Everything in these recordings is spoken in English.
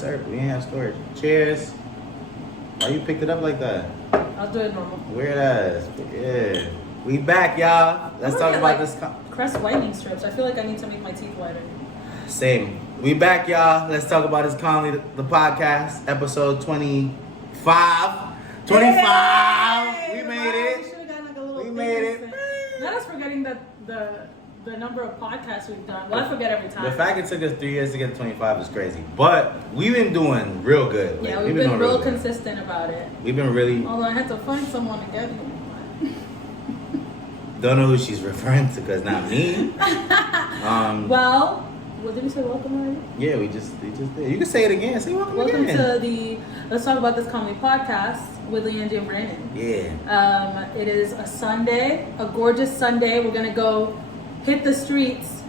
Sir, we ain't have storage. Cheers. Why you picked it up like that? I'll do it normal. Weird ass. Yeah. We back, y'all. Let's talk about this. Crest whitening strips. I feel like I need to make my teeth whiter. Same. We back, y'all. Let's talk about this Conley, the podcast, episode 25. 25. Hey, we made it. We made it. Not us forgetting the number of podcasts we've done. Well, I forget every time. The fact it took us 3 years to get to 25 is crazy. But we've been doing real good. Yeah, we've been real consistent about it. We've been really... Although I had to find someone to get me. Don't know who she's referring to because not me. Well, did we say welcome already? Yeah, we just did. You can say it again. Say welcome again. Welcome to the Let's Talk About This Comedy podcast with Leanne and Brandon. Yeah. It is a Sunday, a gorgeous Sunday. We're gonna go hit the streets.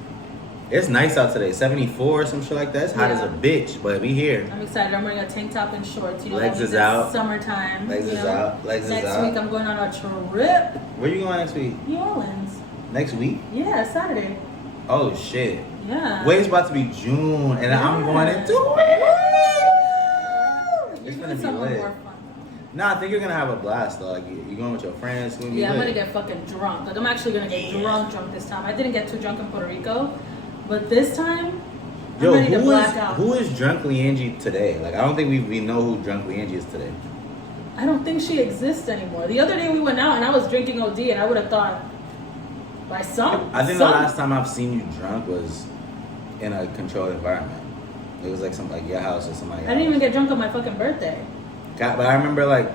It's nice out today, 74 or some shit like that. It's hot as a bitch, but we here. I'm excited. I'm wearing a tank top and shorts. You know, Legs is out. Summertime. Legs is out. Legs is out. Next week I'm going on a trip. Where you going next week? New Orleans. Next week? Yeah, Saturday. Oh shit. Yeah. Wait, it's about to be June, and I'm going into it. It's gonna be lit. Nah, I think you're gonna have a blast though. Like you're going with your friends. Yeah, I'm gonna get fucking drunk. Like I'm actually gonna get drunk this time. I didn't get too drunk in Puerto Rico, but this time I'm ready to black out. Who is Drunk Leanne today? Like I don't think we know who Drunk Leanne is today. I don't think she exists anymore. The other day we went out and I was drinking OD, and I would have thought by some. I think the last time I've seen you drunk was in a controlled environment. It was like something like your house or somebody. I didn't even get drunk on my fucking birthday. But I remember like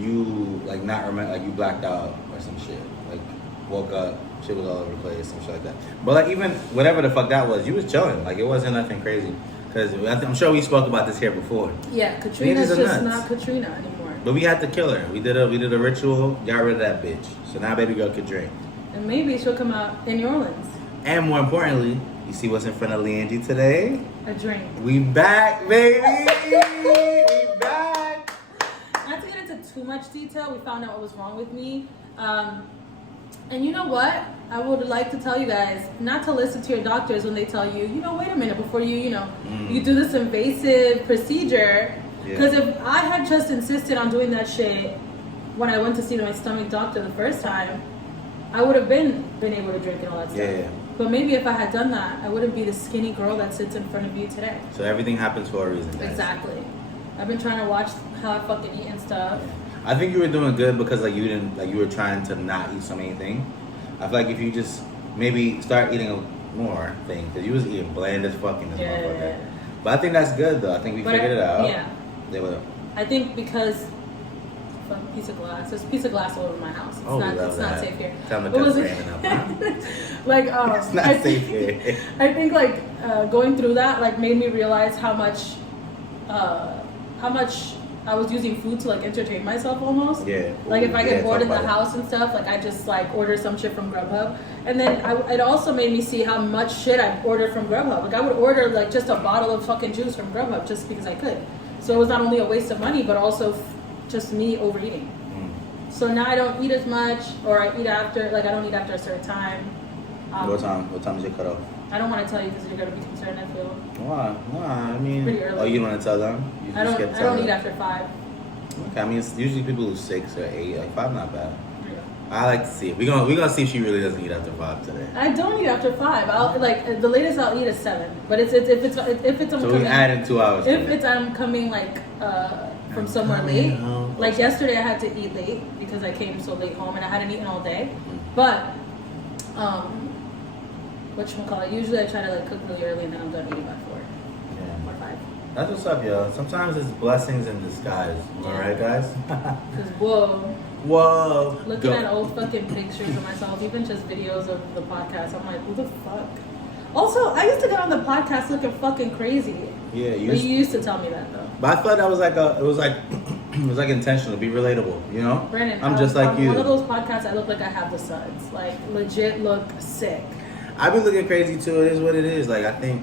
you like not remember like you blacked out or some shit. Like woke up, shit was all over the place, some shit like that. But like even whatever the fuck that was, you was chilling. Like it wasn't nothing crazy. Cause I'm sure we spoke about this here before. Yeah, Katrina's just not Katrina anymore. But we had to kill her. We did a ritual, got rid of that bitch. So now baby girl could drink. And maybe she'll come out in New Orleans. And more importantly, you see what's in front of Leanne today? A drink. We back, baby! We back! Not to get into too much detail, we found out what was wrong with me. And you know what? I would like to tell you guys not to listen to your doctors when they tell you, wait a minute before you do this invasive procedure. Because if I had just insisted on doing that shit when I went to see my stomach doctor the first time, I would have been able to drink and all that stuff. Yeah. But maybe if I had done that, I wouldn't be the skinny girl that sits in front of you today. So everything happens for a reason, guys. Exactly. I've been trying to watch how I fucking eat and stuff. Yeah. I think you were doing good because you were trying to not eat so many things. I feel like if you just maybe start eating more things, because you was eating bland as fucking this motherfucker. Yeah. But I think that's good though. I think we figured it out. Yeah. I think because piece of glass. There's a piece of glass all over my house. It's not safe here. Tell me that's random. It's not safe here. I think going through that made me realize how much I was using food to entertain myself almost. Yeah. If I get bored in the house and stuff, I just order some shit from Grubhub. And then it also made me see how much shit I ordered from Grubhub. I would order just a bottle of fucking juice from Grubhub just because I could. So it was not only a waste of money, but also just me overeating. So now I don't eat as much, or I eat after, I don't eat after a certain time. What time is your cutoff? I don't want to tell you because you're going to be concerned, I feel. Why? I mean, pretty early. Oh, you don't want to tell them? I don't eat after 5. Okay, I mean, it's usually people who 6 or 8, 5 not bad. Yeah. I like to see it. We're gonna see if she really doesn't eat after 5 today. I don't eat after 5. I'll the latest I'll eat is 7. But if it's so we add in 2 hours. If I'm coming from somewhere late, yesterday I had to eat late because I came so late home and I hadn't eaten all day. But whatchamacallit, usually I try to cook really early and then I'm done eating by 4 or 5. That's what's up, yo. Sometimes it's blessings in disguise. Am I right, guys? Because whoa. Looking at old fucking pictures of myself, even just videos of the podcast, I'm like, who the fuck? Also, I used to get on the podcast looking fucking crazy. Yeah, you used to tell me that though. But I thought that was it was intentional to be relatable, Brandon, I'm just like you. On one of those podcasts, I look like I have the suds, legit look sick. I be looking crazy too. It is what it is. I think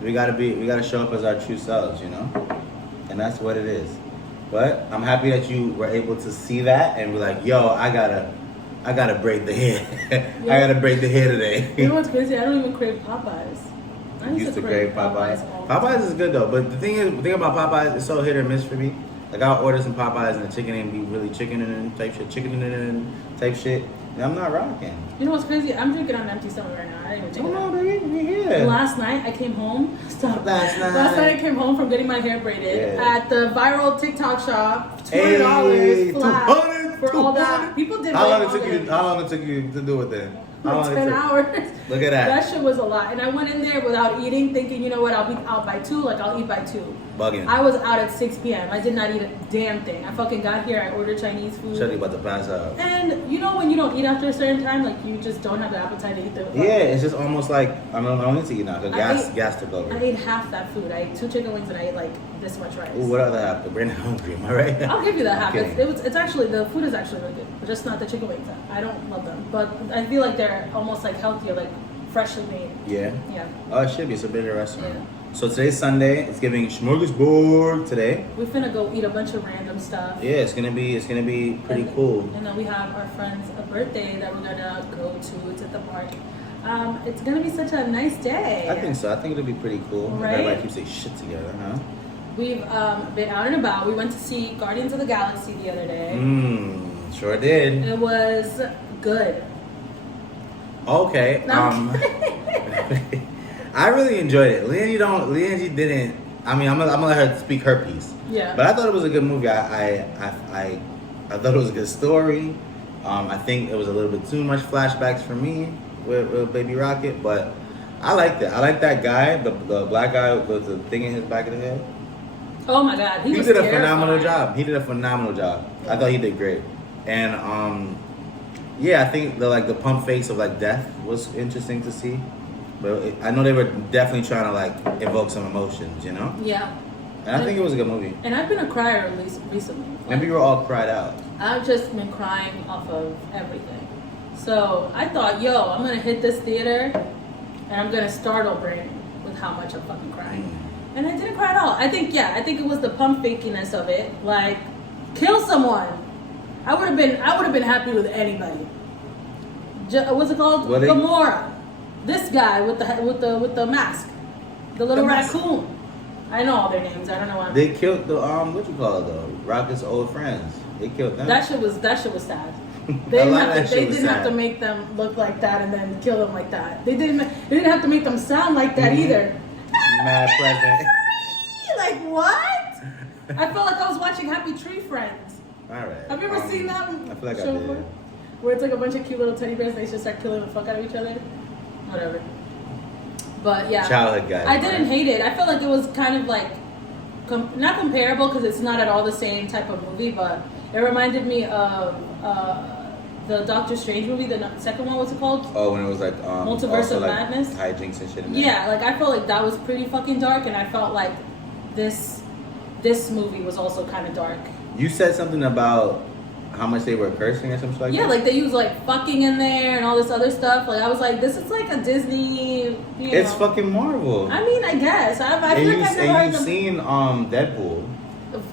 we gotta show up as our true selves, and that's what it is. But I'm happy that you were able to see that and be like, yo, I gotta braid the hair. I gotta braid the hair today. You know what's crazy? I don't even crave Popeyes. I I used to crave crave Popeyes. Popeyes all the time. Popeyes is good though, but the thing about Popeyes, it's so hit or miss for me. Like I'll order some Popeyes and the chicken ain't be really chicken type shit. And I'm not rocking. You know what's crazy? I'm drinking on an empty stomach right now. I didn't even take it out. baby, And last night I came home. Stop. Last night. Last night I came home from getting my hair braided at the viral TikTok shop. $200 Hey, flat 200, for all that. People did. How long it took you to do it then? How long 10 hours. Look at that. That shit was a lot. And I went in there without eating, thinking, you know what, I'll be out by 2. Like, I'll eat by 2. Bugging. I was out at 6 p.m. I did not eat a damn thing. I fucking got here. I ordered Chinese food. Shut about to pass out. And you know when you don't eat after a certain time, like, you just don't have the appetite to eat the Yeah, it's just almost like I don't need to eat now. Cause gas took over. I ate half that food. I ate 2 chicken wings and I ate like this much rice. Ooh, what other half? The brain hungry, am I right? I'll give you that half. Okay. It's actually, the food is actually really good, but just not the chicken wings. I don't love them, but I feel like they're almost like healthier, like freshly made. Yeah. Yeah. Oh, it should be. It's a bigger restaurant. Yeah. So today's Sunday. It's giving smorgasbord today. We're finna go eat a bunch of random stuff. Yeah, it's gonna be pretty cool. And then we have our friend's birthday that we're gonna go to. It's at the park. It's gonna be such a nice day. I think so. I think it'll be pretty cool. Right? Everybody keeps their shit together, huh? We've been out and about. We went to see Guardians of the Galaxy the other day. Sure did. It was good. Okay. No. I really enjoyed it. Leangie didn't. I mean, I'm gonna let her speak her piece. Yeah. But I thought it was a good movie. I thought it was a good story. I think it was a little bit too much flashbacks for me with Baby Rocket, but I liked it. I like that guy, the black guy with the thing in his back of the head. Oh my God, he was did a terrifying. phenomenal job. He did a phenomenal job. I thought he did great. And yeah, I think the pump face of like death was interesting to see. But I know they were definitely trying to like evoke some emotions, you know? Yeah. And I think it was a good movie. And I've been a crier at least recently. Maybe you were all cried out. I've just been crying off of everything. So I thought, yo, I'm gonna hit this theater and I'm gonna startle Brandon with how much I'm fucking crying. And I didn't cry at all. I think it was the pump fakiness of it. Like, kill someone. I would have been happy with anybody. What's it called? Gamora. This guy with the mask, the little raccoon. I know all their names. I don't know why. They killed the what you call it though? Rocket's old friends. They killed them. That shit was sad. They didn't have to make them look like that and then kill them like that. They didn't have to make them sound like that either. Mad pleasant. Like what? I felt like I was watching Happy Tree Friends. All right. Have you ever seen that? I feel like show I did. before? Where it's like a bunch of cute little teddy bears. They just start killing the fuck out of each other. Whatever. But yeah, childhood guy. I didn't hate it. I felt like it was kind of like not comparable because it's not at all the same type of movie, but it reminded me of the Doctor Strange movie. The second one, what's it called? Oh, when it was like Multiverse of Madness. Hijinks and shit. Yeah, like I felt like that was pretty fucking dark, and I felt like this movie was also kind of dark. You said something about how much they were cursing or something like that? Yeah, like they use like fucking in there and all this other stuff. Like I was like, this is like a Disney. It's fucking Marvel. I mean, I guess. I feel like I've never heard you've seen Deadpool.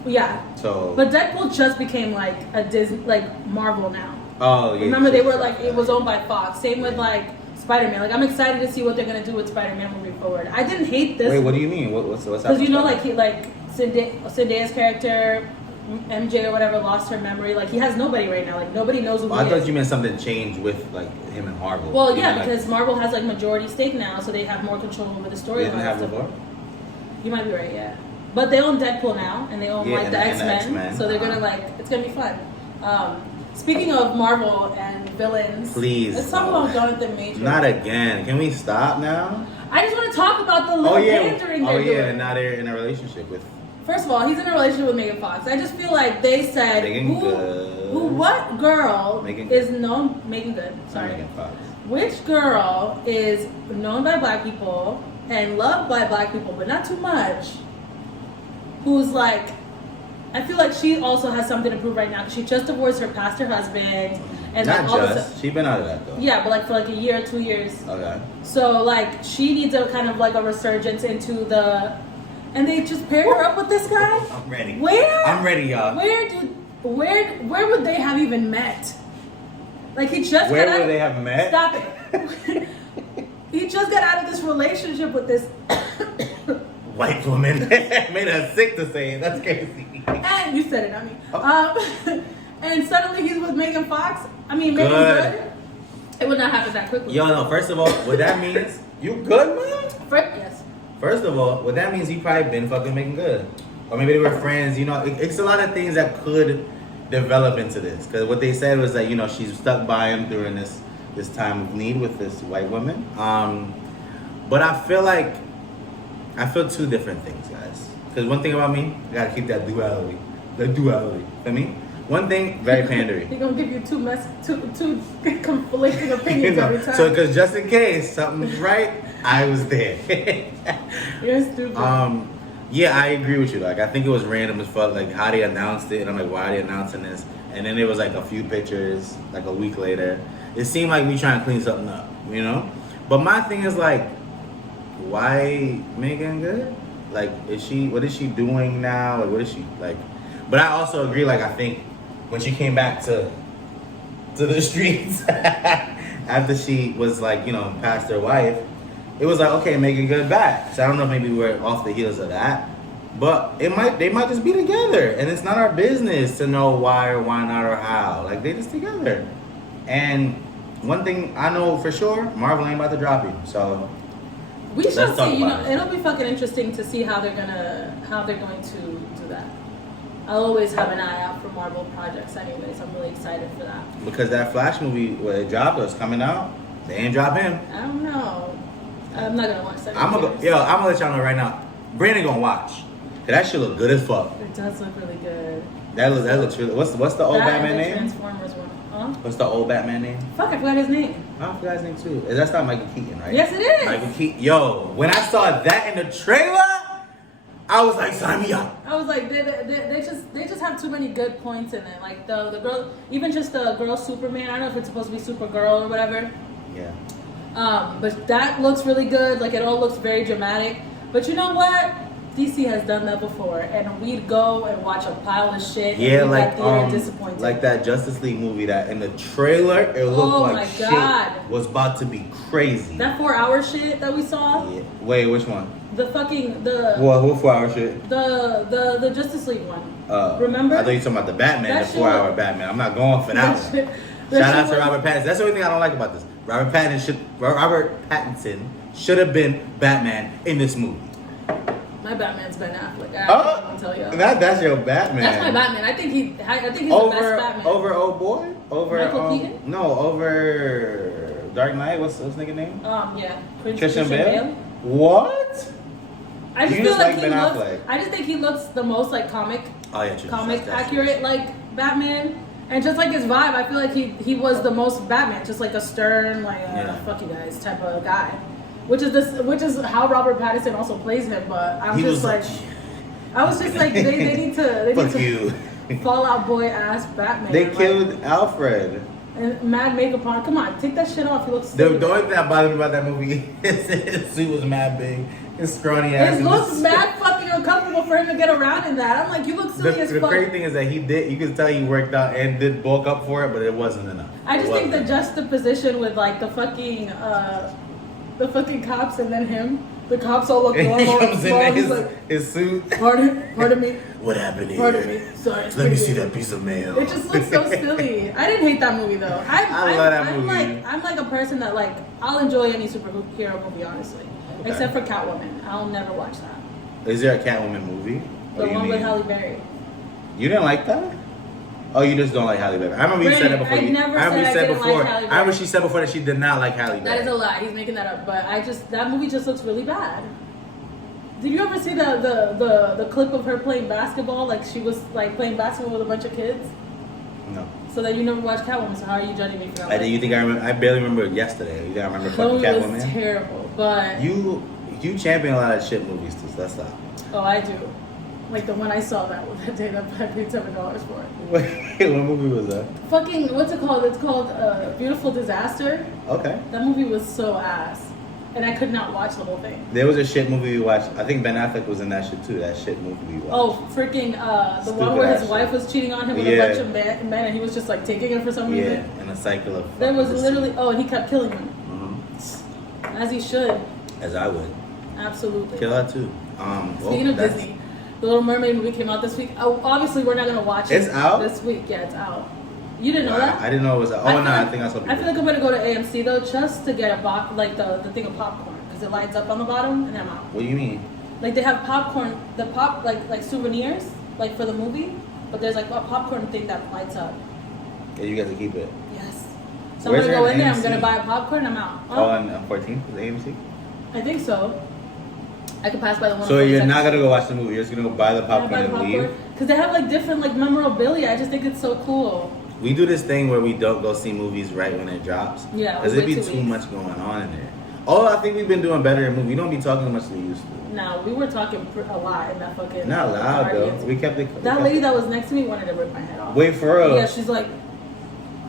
Yeah. So. But Deadpool just became like a Disney, like Marvel now. Oh yeah. Remember they were like it was owned by Fox. Same with like Spider-Man. Like I'm excited to see what they're gonna do with Spider-Man moving forward. I didn't hate this. Wait, what do you mean? What's happening? Because you know, like Zendaya's character, MJ or whatever, lost her memory. Like he has nobody right now. Like nobody knows who he is. I thought you meant something changed with like him and Marvel. Well, yeah, because Marvel has like majority stake now, so they have more control over the story. They didn't have before. You might be right, yeah. But they own Deadpool now, and they own like the X-Men, so they're gonna like it's gonna be fun. Speaking of Marvel and villains, please let's talk about Joanathan Majors. Not again. Can we stop now? I just want to talk about the little pandering they're doing. And now they're in a relationship with. First of all, he's in a relationship with Megan Fox. I just feel like they said what girl is known Megan Goode. Sorry. Megan Fox. Which girl is known by black people and loved by black people, but not too much? Who's like, I feel like she also has something to prove right now. She just divorced her pastor husband, and not just. She's been out of that though. Yeah, but like for like a year or 2 years. Okay. So like she needs a kind of like a resurgence into the. And they just paired her up with this guy? I'm ready. Where? I'm ready, y'all. Where would they have even met? Like he just Where would they have met? Stop it. he just got out of this relationship with this white woman. Made her sick to say it. That's crazy. And you said it, not me. Oh. And suddenly he's with Megan Fox. I mean, Megan Goode. It would not happen that quickly. Yo, no. First of all, what that means, you good, man? Yes. First of all, what that means, he probably been fucking Megan Goode, or maybe they were friends. You know, it's a lot of things that could develop into this. Because what they said was that, you know, she's stuck by him during this time of need with this white woman. But I feel two different things, guys. Because one thing about me, I gotta keep that duality. The duality. For me, one thing, very pandery. He's gonna give you two conflicting opinions every time. So, because just in case something's right, I was there. You're stupid. Yeah, I agree with you. Like, I think it was random as fuck. Like, how they announced it, and I'm like, why are they announcing this? And then there was like a few pictures, like a week later. It seemed like we trying to clean something up, you know? But my thing is like, why Megan Goode? Like, what is she doing now? Like, what is she, like? But I also agree, like, I think when she came back to the streets after she was like, you know, past her wife, it was like, okay, Megan Goode back. So I don't know if maybe we're off the heels of that. But they might just be together. And it's not our business to know why or why not or how. Like, they just together. And one thing I know for sure, Marvel ain't about to drop him. So we shall see. You know, it'll be fucking interesting to see how they're going to do that. I'll always have an eye out for Marvel projects anyways. I'm really excited for that. Because that Flash movie where it dropped was coming out. They ain't drop him. I don't know. I'm not gonna watch that. I'm gonna let y'all know right now. Brandon gonna watch. That shit look good as fuck. It does look really good. That looks really. What's the old Batman name? Transformers one. Huh? What's the old Batman name? Fuck, I forgot his name. I forgot his name too. That's not Michael Keaton, right? Yes, it is. Michael Keaton. Yo, when I saw that in the trailer, I was like, sign me up. I was like, they just have too many good points in it. Like the girl, even just the girl Superman. I don't know if it's supposed to be Supergirl or whatever. Yeah. But that looks really good. Like, it all looks very dramatic. But you know what? DC has done that before, and we'd go and watch a pile of shit. Yeah, and like disappointed. Like that Justice League movie that in the trailer it looked like shit was about to be crazy. That 4-hour shit that we saw. Yeah. Wait, which one? The fucking the. What 4-hour shit? The Justice League one. Remember? I thought you were talking about the Batman, that the 4-hour Batman. I'm not going for that one. Shout out to Robert Pattinson. That's the only thing I don't like about this. Robert Pattinson should have been Batman in this movie. My Batman's Ben Affleck. I can tell you. That's your Batman. That's my Batman. I think he's the best Batman. Over old boy? Over Michael Keaton? No, over Dark Knight. What's nigga name? Yeah. Christian Bale? What? I just feel like Ben Affleck. I just think he looks the most like comic accurate like Batman. And just like his vibe, I feel like he was the most Batman, just like a stern, like fuck you guys type of guy. Which is how Robert Pattinson also plays him, but I was just like they need to Fall Out Boy ass Batman. They killed Alfred. And mad makeup on. Come on, take that shit off. He looks the only thing that bothered me about that movie is his suit was mad big. His scrawny ass. It looks mad fucking uncomfortable for him to get around in that. I'm like, you look silly as fuck. The great thing is that you can tell he worked out and did bulk up for it, but it wasn't enough. I just think the juxtaposition with like the fucking cops and then him. The cops all look normal. He comes in his suit. Pardon me. What happened here? Pardon me. Sorry. Let me see that piece of mail. It just looks so silly. I didn't hate that movie though. I love that movie. I'm like a person that like I'll enjoy any superhero movie honestly, except for Catwoman. I'll never watch that. Is there a Catwoman movie? The one with Halle Berry. You didn't like that? Oh, you just don't like Halle Berry. I remember you said that before. I remember she said before that she did not like Halle Berry. That is a lie. He's making that up. But that movie just looks really bad. Did you ever see the clip of her playing basketball? Like she was like playing basketball with a bunch of kids. No. So that you never watched Catwoman. So how are you judging me for that? You think I remember? I barely remember it yesterday. You think I remember fucking Catwoman? It was terrible. But you champion a lot of shit movies too. So that's not. Oh, I do. Like the one I saw that day that I paid $7 for it. Wait, what movie was that? Fucking, what's it called? It's called Beautiful Disaster. Okay. That movie was so ass. And I could not watch the whole thing. There was a shit movie we watched. I think Ben Affleck was in that shit too. That shit movie we watched. Oh, freaking, the one where his wife was cheating on him with a bunch of men and he was just like taking it for some reason. Yeah, in a cycle of... There was literally, and he kept killing him. Mm-hmm. As he should. As I would. Absolutely. Kill her too. Speaking of Disney, The Little Mermaid movie came out this week. Oh, obviously, we're not gonna watch it. It's out this week. Yeah, it's out. You didn't know that? I didn't know it was out. Oh no, I think I saw. I feel like I'm gonna go to AMC though, just to get a box, like the thing of popcorn, because it lights up on the bottom, and I'm out. What do you mean? Like they have popcorn, like souvenirs, like for the movie, but there's like a popcorn thing that lights up. Yeah, you get to keep it. Yes. So I'm gonna go in there. I'm gonna buy a popcorn. I'm out. Oh, on 14th is AMC. I think so. I could pass by the one. So you're not gonna go watch the movie. You're just gonna go buy the popcorn and leave. Because they have like different like memorabilia. I just think it's so cool. We do this thing where we don't go see movies right when it drops. Yeah. Because it'd be too much going on in there. Oh, I think we've been doing better in movies. We don't be talking as much as we used to. No, we were talking a lot in that fucking. Not loud though. We kept it. That lady that was next to me wanted to rip my head off. Wait, for real? Yeah, she's like.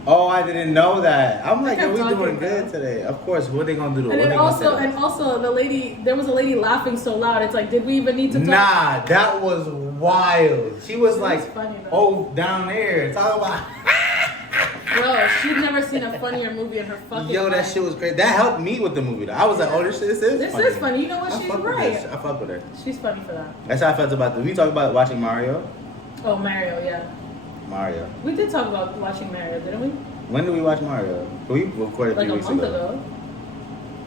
Oh, I didn't know that. I'm like, we doing good today. Of course. What are they gonna do? And also, the lady. There was a lady laughing so loud. It's like, did we even need to talk? Nah, that was wild. She was like, funny, down there, talking about. Yo, she'd never seen a funnier movie in her fucking life. That shit was great. That helped me with the movie though. I was like, oh, this is funny. This is funny. You know what? She's right. I fuck with her. She's funny for that. That's how I felt about we talked about watching Mario. Oh, Mario, yeah. Mario. We did talk about watching Mario, didn't we? When did we watch Mario? We recorded like 3 weeks ago. Like a month ago.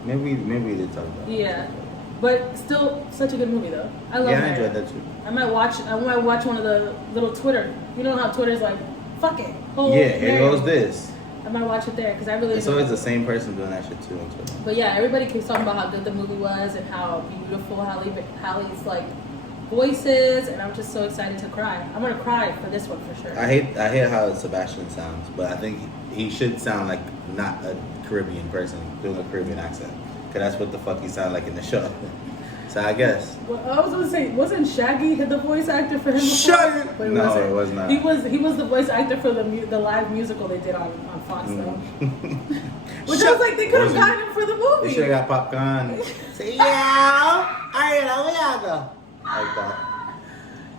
Maybe we did talk about it. Yeah. But still, such a good movie though. I love Mario. I enjoyed that too. I might watch one of the little Twitter. You know how Twitter's like, fuck it. Here goes this. I might watch it there because I really. It's always the same person doing that shit too on Twitter. But yeah, everybody keeps talking about how good the movie was and how beautiful Halle's like voice is, and I'm just so excited to cry. I'm gonna cry for this one for sure. I hate how Sebastian sounds, but I think he should sound like not a Caribbean person doing a Caribbean accent, because that's what the fuck he sound like in the show. So I guess. Well, I was gonna say, wasn't Shaggy the voice actor for him before? Shaggy! But no, it was not. He was the voice actor for the live musical they did on Fox though. Which I was like, they could have gotten him for the movie. They should have got popcorn. Say yeah, I go. Like that.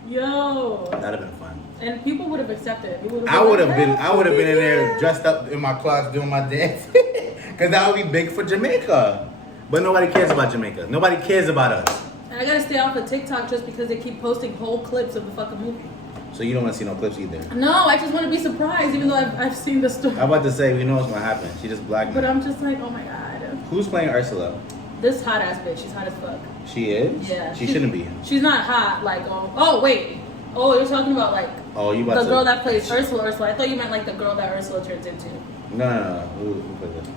Yo. That'd have been fun. And people would have accepted it. I would have been in there dressed up in my clothes doing my dance, because that would be big for Jamaica. But nobody cares about Jamaica. Nobody cares about us. And I gotta stay off of TikTok just because they keep posting whole clips of the fucking movie. So you don't want to see no clips either? No, I just want to be surprised, even though I've seen the story. I'm about to say, we know what's gonna happen. She just blacked me. But I'm just like, oh my god. Who's playing Ursula? This hot ass bitch. She's hot as fuck. She is? Yeah. She shouldn't be. She's not hot. Like, wait. Oh, you're talking about like the girl that plays Ursula. I thought you meant like the girl that Ursula turns into. No. Who played this?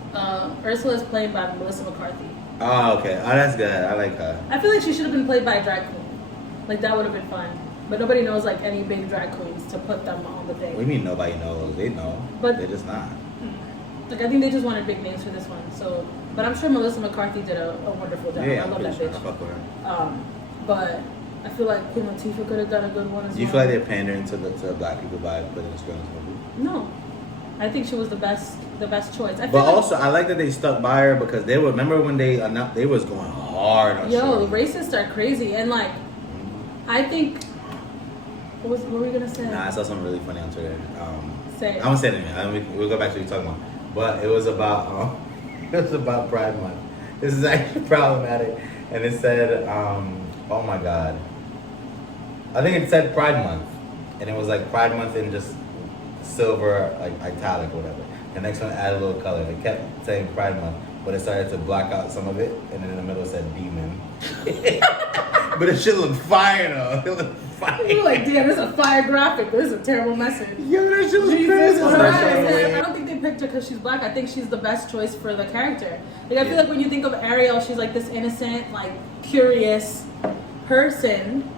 Ursula is played by Melissa McCarthy. Oh, okay. Oh, that's good. I like her. I feel like she should have been played by a drag queen. Like, that would have been fun. But nobody knows, like, any big drag queens to put them on the thing. What do you mean nobody knows? They know. But they're just not. Like, I think they just wanted big names for this one. So, but I'm sure Melissa McCarthy did a wonderful job. Yeah, I love that sure. bitch. I fuck with her. But I feel like Queen Latifah could have done a good one as well. Do you feel like they're pandering to black people by putting this girl in this movie? No. I think she was the best choice. But also, I like that they stuck by her, because they were, remember when they was going hard on the racists are crazy. And like, I think, what were we gonna say? Nah, I saw something really funny on Twitter. Say it. I'm gonna say it anyway. We'll go back to what you're talking about. But it was about Pride Month. This is actually problematic. And it said, oh my god. I think it said Pride Month. And it was like Pride Month in just silver, like italic or whatever. The next one added a little color. It kept saying Pride Month, but it started to block out some of it, and then in the middle it said Demon. But it should look fire though. It looked fire. You were like, damn, this is a fire graphic. This is a terrible message. Yo, that shit was crazy. I don't think they picked her because she's black. I think she's the best choice for the character. Like, I feel like when you think of Ariel, she's like this innocent, like curious person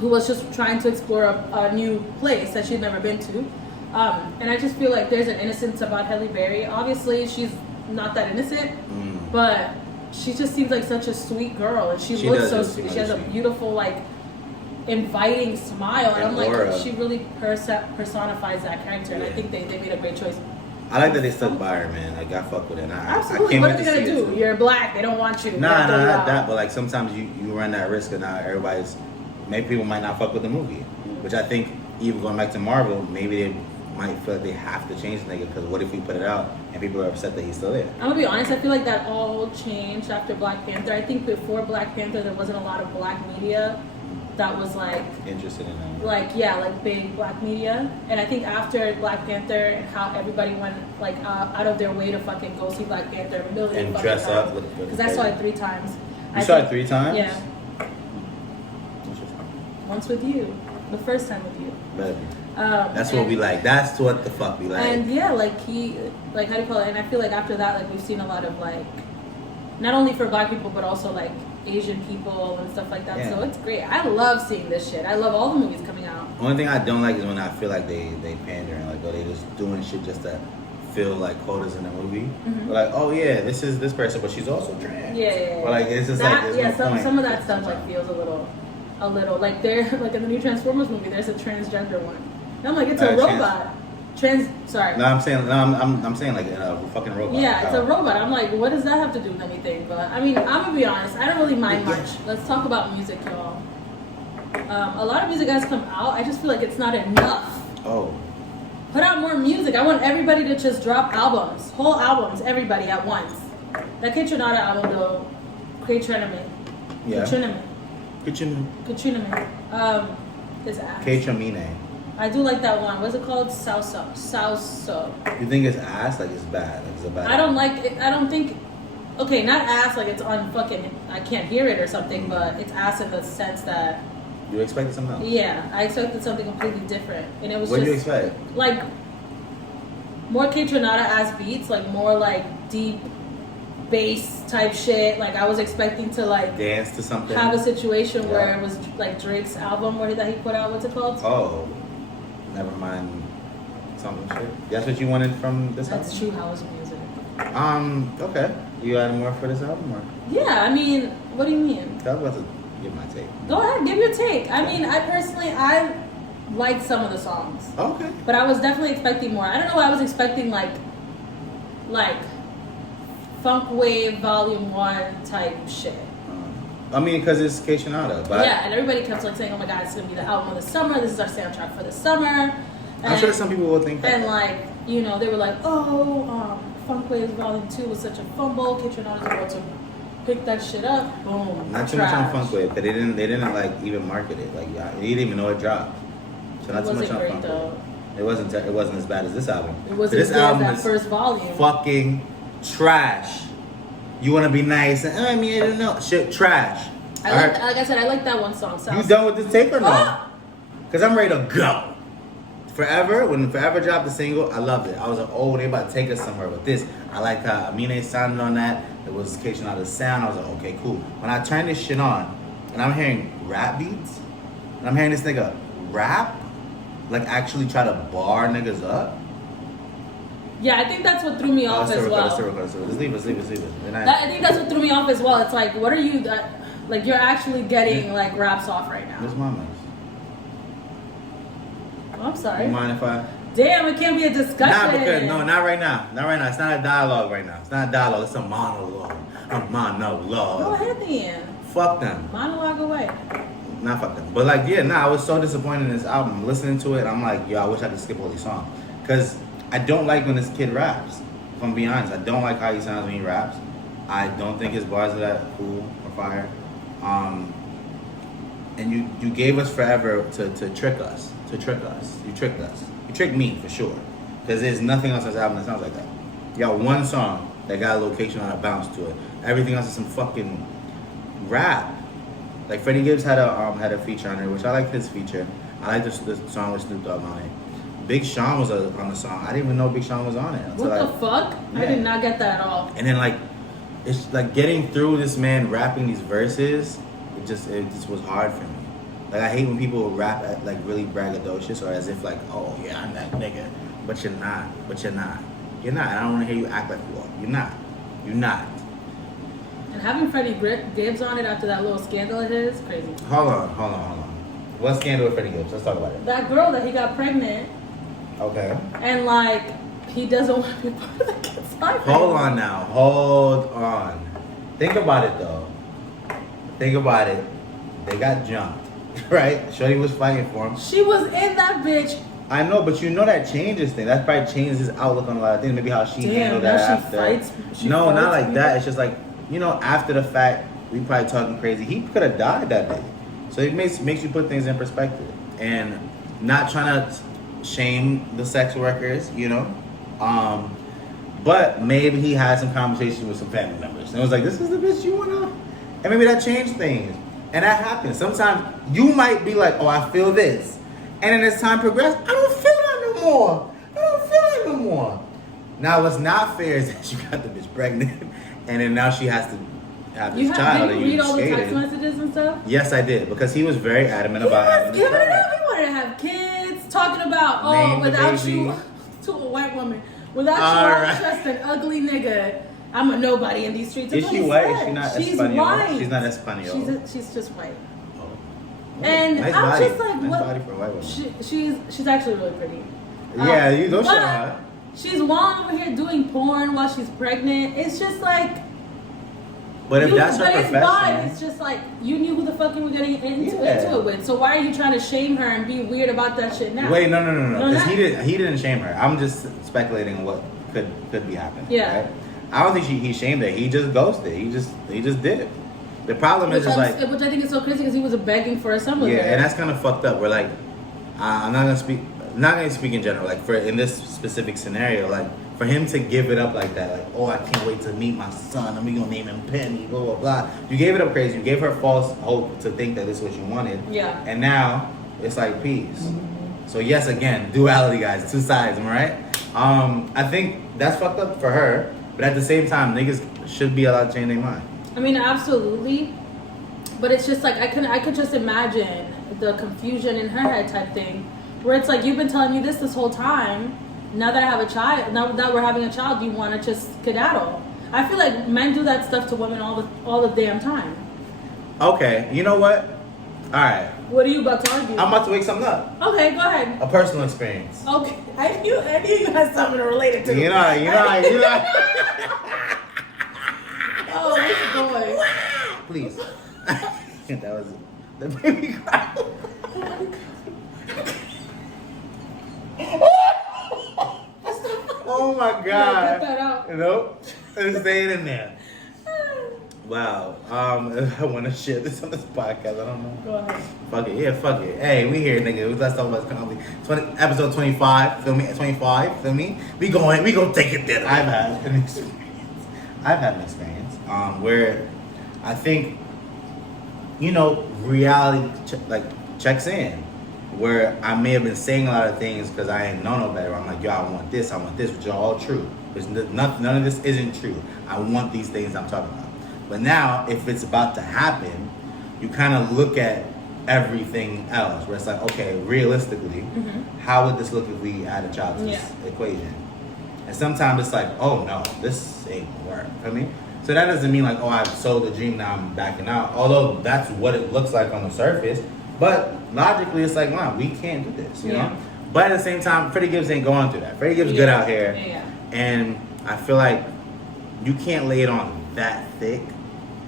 who was just trying to explore a new place that she'd never been to. And I just feel like there's an innocence about Halle Berry. Obviously, she's not that innocent, but she just seems like such a sweet girl, and she looks so sweet. She has a beautiful, like, inviting smile, and I'm like, she really personifies that character, and I think they made a great choice. I like that they stuck by her, man. Like, I fuck with it. Absolutely. What are they gonna do? You're black. They don't want you. Nah, not that. But like, sometimes you run that risk, and now maybe people might not fuck with the movie, which I think, even going back to Marvel, maybe they might feel like they have to change the nigga because what if we put it out and people are upset that he's still there? I'm gonna be honest, I feel like that all changed after Black Panther. I think before Black Panther there wasn't a lot of black media that was like Interested in that. like big black media. And I think after Black Panther and how everybody went like out of their way to fucking go see Black Panther a million And fucking dress up. times. Because I saw it 3 times. You saw it 3 times? Yeah. Interesting. Once with you. The first time with you. Baby. That's what we like. That's what the fuck we like. And yeah, like he, like how do you call it? And I feel like after that, like we've seen a lot of like, not only for black people but also like Asian people and stuff like that. Yeah. So it's great. I love seeing this shit. I love all the movies coming out. Only thing I don't like is when I feel like they pander and like, oh, they just doing shit just to fill like quotas in the movie. Mm-hmm. But like, oh yeah, this is this person, but she's also trans. Yeah. But like, it's just that, like, there's no point. some of that stuff like feels a little like there like in the new Transformers movie. There's a transgender one. And I'm like, it's a robot. Sorry. No, I'm saying like a fucking robot. Yeah, it's a robot. I'm like, what does that have to do with anything? But I mean, I'm gonna be honest. I don't really mind much. Let's talk about music, y'all. A lot of music has come out. I just feel like it's not enough. Oh. Put out more music. I want everybody to just drop albums, whole albums, everybody at once. That Kaytranime album though, Kaytranime. Yeah. Kaytranime. Is ass. Kaytranime. I do like that one. What's it called? Salsa. You think it's ass? Like it's bad? Like it's a bad? I don't like it. I don't think. Okay, not ass like it's on fucking. I can't hear it or something, but it's ass in the sense that. You expected something else? Yeah, I expected something completely different, and it was. What just, did you expect? Like more Kaytranada ass beats, like more like deep bass type shit. Like I was expecting to like dance to something. Have a situation where it was like Drake's album that he put out. What's it called? Oh, never mind. Something shit. That's what you wanted from this album? That's true house music. Okay. You got more for this album, or? Yeah, I mean, what do you mean? I was about to give my take. Go ahead, give your take. I mean, I liked some of the songs. Okay. But I was definitely expecting more. I don't know why I was expecting like Funk Wave Volume 1 type shit. I mean, because it's Kaytranada, but yeah, and everybody kept like saying, "Oh my God, it's gonna be the album of the summer. This is our soundtrack for the summer." And, I'm sure some people will think that. And like, you know, they were like, "Oh, Funk Wave Volume 2 was such a fumble. Kaytranada's about to pick that shit up." Boom. Not too trash. much on Funk Wave, but they didn't like even market it. Like, yeah, they didn't even know it dropped. So not too much on great, Funk though. Wave. It wasn't as bad as this album. It wasn't this as bad album as that first volume. Fucking trash. You want to be nice? And, I mean, I don't know. Shit, trash. Like I said, I like that one song. You done with this tape or no? Because I'm ready to go. Forever, when Forever dropped the single, I loved it. I was like, oh, they about to take us somewhere with this. I liked how Amine sounded on that. It was Kaytranada's sound. I was like, okay, cool. When I turn this shit on, and I'm hearing rap beats, and I'm hearing this nigga rap, like actually try to bar niggas up. Yeah, I think that's what threw me off as well. Let's leave it. I think that's what threw me off as well. It's like, what are you, like you're actually getting like raps off right now. Where's Mama's? Oh, I'm sorry. You mind if I? Damn, it can't be a discussion. Not right now. It's not a dialogue right now. It's not a dialogue. It's a monologue. Go ahead then. Fuck them. Monologue away. Not fuck them. But like, yeah, I was so disappointed in this album. Listening to it, I'm like, yo, I wish I could skip all these songs. Because I don't like when this kid raps. If I'm being honest, I don't like how he sounds when he raps. I don't think his bars are that cool or fire. And you gave us Forever to trick us. You tricked us. You tricked me for sure. Because there's nothing else on this album that sounds like that. You got one song that got a location on a bounce to it. Everything else is some fucking rap. Like Freddie Gibbs had a feature on there, which I like his feature. I like the song with Snoop Dogg on it. Big Sean was on the song. I didn't even know Big Sean was on it. What the fuck? Yeah. I did not get that at all. And then like, it's like getting through this man rapping these verses. It just was hard for me. Like I hate when people rap at like really braggadocious or as if like, oh yeah, I'm that nigga, but you're not. You're not. I don't want to hear you act like you are. You're not. And having Freddie Gibbs on it after that little scandal of his, crazy. Hold on. What scandal with Freddie Gibbs? Let's talk about it. That girl that he got pregnant. Okay. And like, he doesn't want to be part of the kid's life. Hold on now. Hold on. Think about it though. They got jumped, right? Shorty was fighting for him. She was in that bitch I know, but you know that changes things. That probably changes his outlook on a lot of things. Maybe how she handled that after. No, not like people. that. It's just like, you know, after the fact, we probably talking crazy. He could have died that day. So it makes you put things in perspective. And not trying to shame the sex workers, you know. But maybe he had some conversation with some family members. And it was like, this is the bitch you want to... And maybe that changed things. And that happens. Sometimes you might be like, oh, I feel this. And then as time progresses, I don't feel that no more. Now, what's not fair is that you got the bitch pregnant, and then now she has to have this child. Did you read all the text messages and stuff? Yes, I did, because he was very adamant about having this child. He wanted to have kids, talking about, without you, to a white woman, without you, I'm just an ugly nigga. I'm a nobody in these streets. Is she white? Is she not She's Espanol? white. She's not Espanol. She's just white. Oh. And nice I'm body. just like, nice what? Body for a white woman. She's actually really pretty. Yeah, you don't show her. She's walking over here doing porn while she's pregnant. It's just like. But if that's her profession, it's just like you knew who the fuck you were getting into it with. So why are you trying to shame her and be weird about that shit now? Wait, no. Because he didn't shame her. I'm just speculating on what could be happening. Yeah. Right? I don't think he shamed her. He just ghosted. He just did it. The problem is just like, which I think is so crazy because he was begging for a son with her. Yeah, and that's kind of fucked up. We're like, I'm not gonna speak in general. Like in this specific scenario, like for him to give it up like that, like, oh, I can't wait to meet my son, and we gonna name him Penny, blah blah blah. You gave it up crazy. You gave her false hope to think that this is what you wanted. Yeah. And now it's like peace. Mm-hmm. So yes, again, duality, guys, two sides. Am I right? I think that's fucked up for her, but at the same time, niggas should be allowed to change their mind. I mean, absolutely, but it's just like I could just imagine the confusion in her head type thing, where it's like, you've been telling me this whole time. Now that I have a child, now that we're having a child, you want to just skedaddle. I feel like men do that stuff to women all the damn time. Okay, you know what? All right. What are you about to argue? I'm about to wake something up. Okay, go ahead. A personal experience. Okay, I knew you had something to relate it to. You know. Oh, this boy. Please. That was the baby cry. Oh my God. Cut that out. Nope. It's staying in there. Wow. I want to share this on this podcast. I don't know. Go ahead. Fuck it. Yeah, fuck it. Hey, we here, nigga. Let's talk about comedy. Episode 25. Feel me? 25. Feel me? We gonna take it there. I've had an experience where I think, reality checks in, where I may have been saying a lot of things because I ain't know no better. I'm like, yo, I want this, which are all true. None of this isn't true. I want these things I'm talking about. But now, if it's about to happen, you kind of look at everything else, where it's like, okay, realistically, how would this look if we add a child to this equation? And sometimes it's like, oh no, this ain't gonna work. I mean, so that doesn't mean like, oh, I've sold the dream, now I'm backing out. Although that's what it looks like on the surface. But logically, it's like, wow, we can't do this, you know? But at the same time, Freddie Gibbs ain't going through that. Freddie Gibbs good out here. Yeah. And I feel like you can't lay it on that thick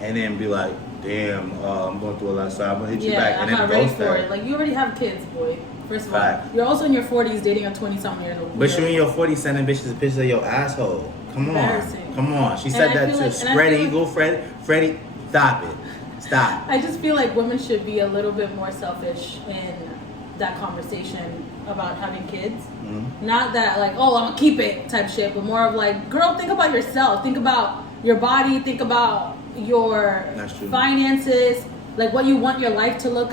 and then be like, damn, I'm going through a lot, so I'm going to hit you back. And I'm not ready ghost for her. it. Like, you already have kids, boy. First of all, Fact. you're also in your 40s dating a 20-something years old. But you in your 40s sending bitches pictures of your asshole. Come on. She said that to Spread Eagle, Freddie, stop it. Stop. I just feel like women should be a little bit more selfish in that conversation about having kids. Mm-hmm. Not that like, oh, I'm gonna keep it type shit, but more of like, girl, think about yourself. Think about your body. Think about your finances. Like what you want your life to look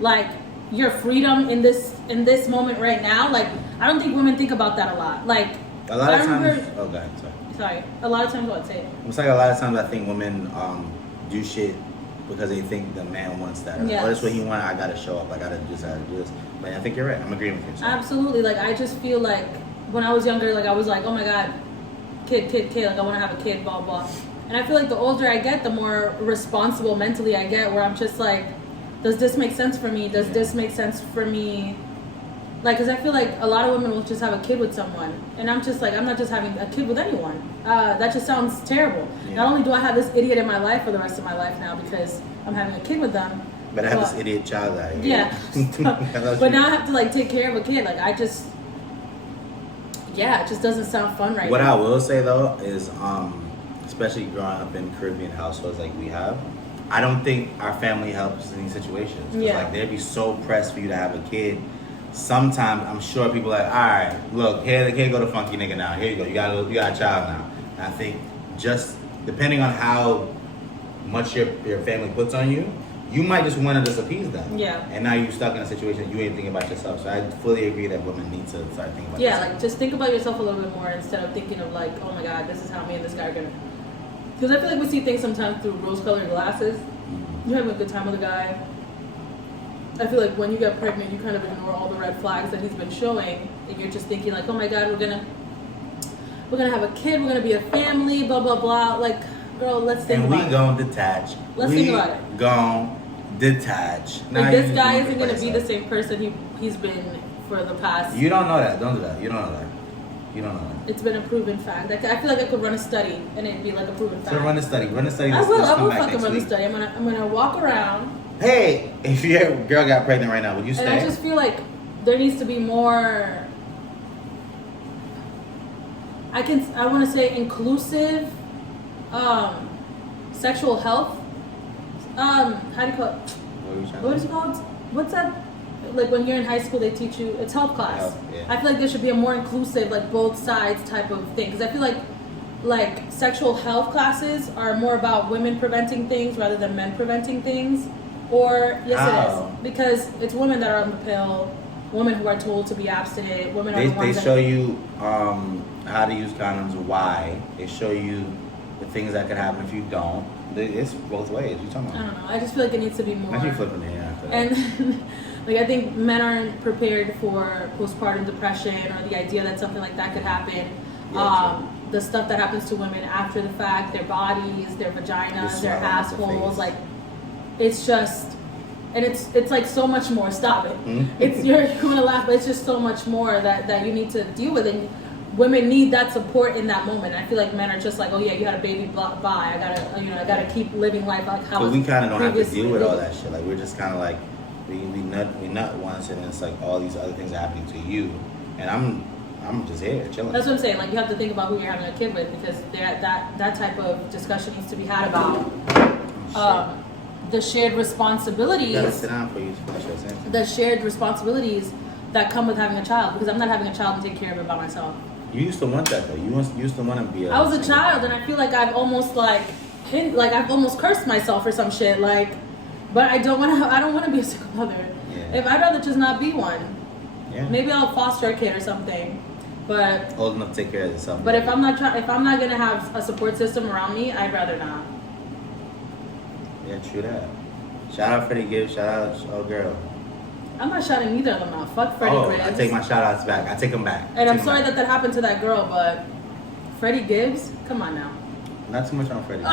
like your freedom in this moment right now. Like I don't think women think about that a lot. Like a lot of times. Oh God, sorry. A lot of times, what say? It's like a lot of times I think women do shit because they think the man wants that. Or that's what he wants. I gotta show up. I gotta do this. But I think you're right. I'm agreeing with you. So. Absolutely. Like I just feel like when I was younger, like I was like, oh my God, kid. Like I want to have a kid, blah blah. And I feel like the older I get, the more responsible mentally I get. Where I'm just like, does this make sense for me? Does this make sense for me? Like, because I feel like a lot of women will just have a kid with someone. And I'm just like, I'm not just having a kid with anyone. That just sounds terrible. Yeah. Not only do I have this idiot in my life for the rest of my life now because I'm having a kid with them, But I have this idiot child that I hate. Yeah. But now I have to like take care of a kid. Like it just doesn't sound fun right now. What I will say though is, especially growing up in Caribbean households like we have, I don't think our family helps in these situations. Yeah. Like they'd be so pressed for you to have a kid. Sometimes I'm sure people are like, all right, look, here the kid go to funky nigga now. Here you go. You got a child now. And I think just depending on how much your family puts on you, you might just want to just appease them. Yeah. And now you're stuck in a situation you ain't thinking about yourself. So I fully agree that women need to start thinking about Yeah, like just think about yourself a little bit more instead of thinking of like, oh my god, this is how me and this guy are gonna. Because I feel like we see things sometimes through rose-colored glasses. Mm-hmm. You're having a good time with a guy. I feel like when you get pregnant, you kind of ignore all the red flags that he's been showing, and you're just thinking like, oh my god, we're gonna have a kid, we're gonna be a family, blah blah blah. Like, girl, let's think about it. And we gon' detach. Let's think about it. Gon' detach. Like this guy isn't gonna be the same person he's been for the past. You don't know that. Don't do that. You don't know that. You don't know that. It's been a proven fact. Like, I feel like I could run a study and it'd be like a proven fact. So run a study. Run a study. I will come back fucking next run week. the study. I'm gonna walk around. Hey, if your girl got pregnant right now, would you stay? And I just feel like there needs to be more. I want to say inclusive, sexual health. How do you call it? What is it called? What's that? Like when you're in high school, they teach you it's health class. Health, yeah. I feel like there should be a more inclusive, like both sides type of thing. Because I feel like sexual health classes are more about women preventing things rather than men preventing things. Or yes, How? it is because it's women that are on the pill, women who are told to be abstinent, women are the ones They show you how to use condoms, why. They show you the things that could happen if you don't. It's both ways. You talking I about? don't know. I just feel like it needs to be more. Imagine you flipping it after that. And like I think men aren't prepared for postpartum depression or the idea that something like that could happen. Yeah, The stuff that happens to women after the fact, their bodies, their vaginas, their assholes, like it's just, and it's like so much more. Stop it. Mm-hmm. It's you're gonna laugh, but it's just so much more that you need to deal with, and women need that support in that moment. I feel like men are just like, oh yeah, you had a baby, bye. I gotta keep living life like how. So we kind of don't have to deal with all lived. that shit. Like we're just kind of like we nut once, and it's like all these other things are happening to you, and I'm just here chilling. That's what I'm saying. Like you have to think about who you're having a kid with because that type of discussion needs to be had about the shared responsibilities. You gotta sit down for you to finish your sentence. The shared responsibilities that come with having a child because I'm not having a child and take care of it by myself. You used to want that though. You used to want to be. I was a child and I feel like I've almost I've almost cursed myself or some shit. Like, but I don't want to be a single mother. Yeah. If I'd rather just not be one. Yeah. Maybe I'll foster a kid or something. But old enough to take care of yourself. But if I'm not gonna have a support system around me, I'd rather not. Yeah, true that. Shout out Freddie Gibbs. Shout out old girl. I'm not shouting either of them out. Fuck Freddie Gibbs. I take my shout outs back. I take them back. And I'm sorry that happened to that girl, but Freddie Gibbs, come on now. Not too much on Freddie.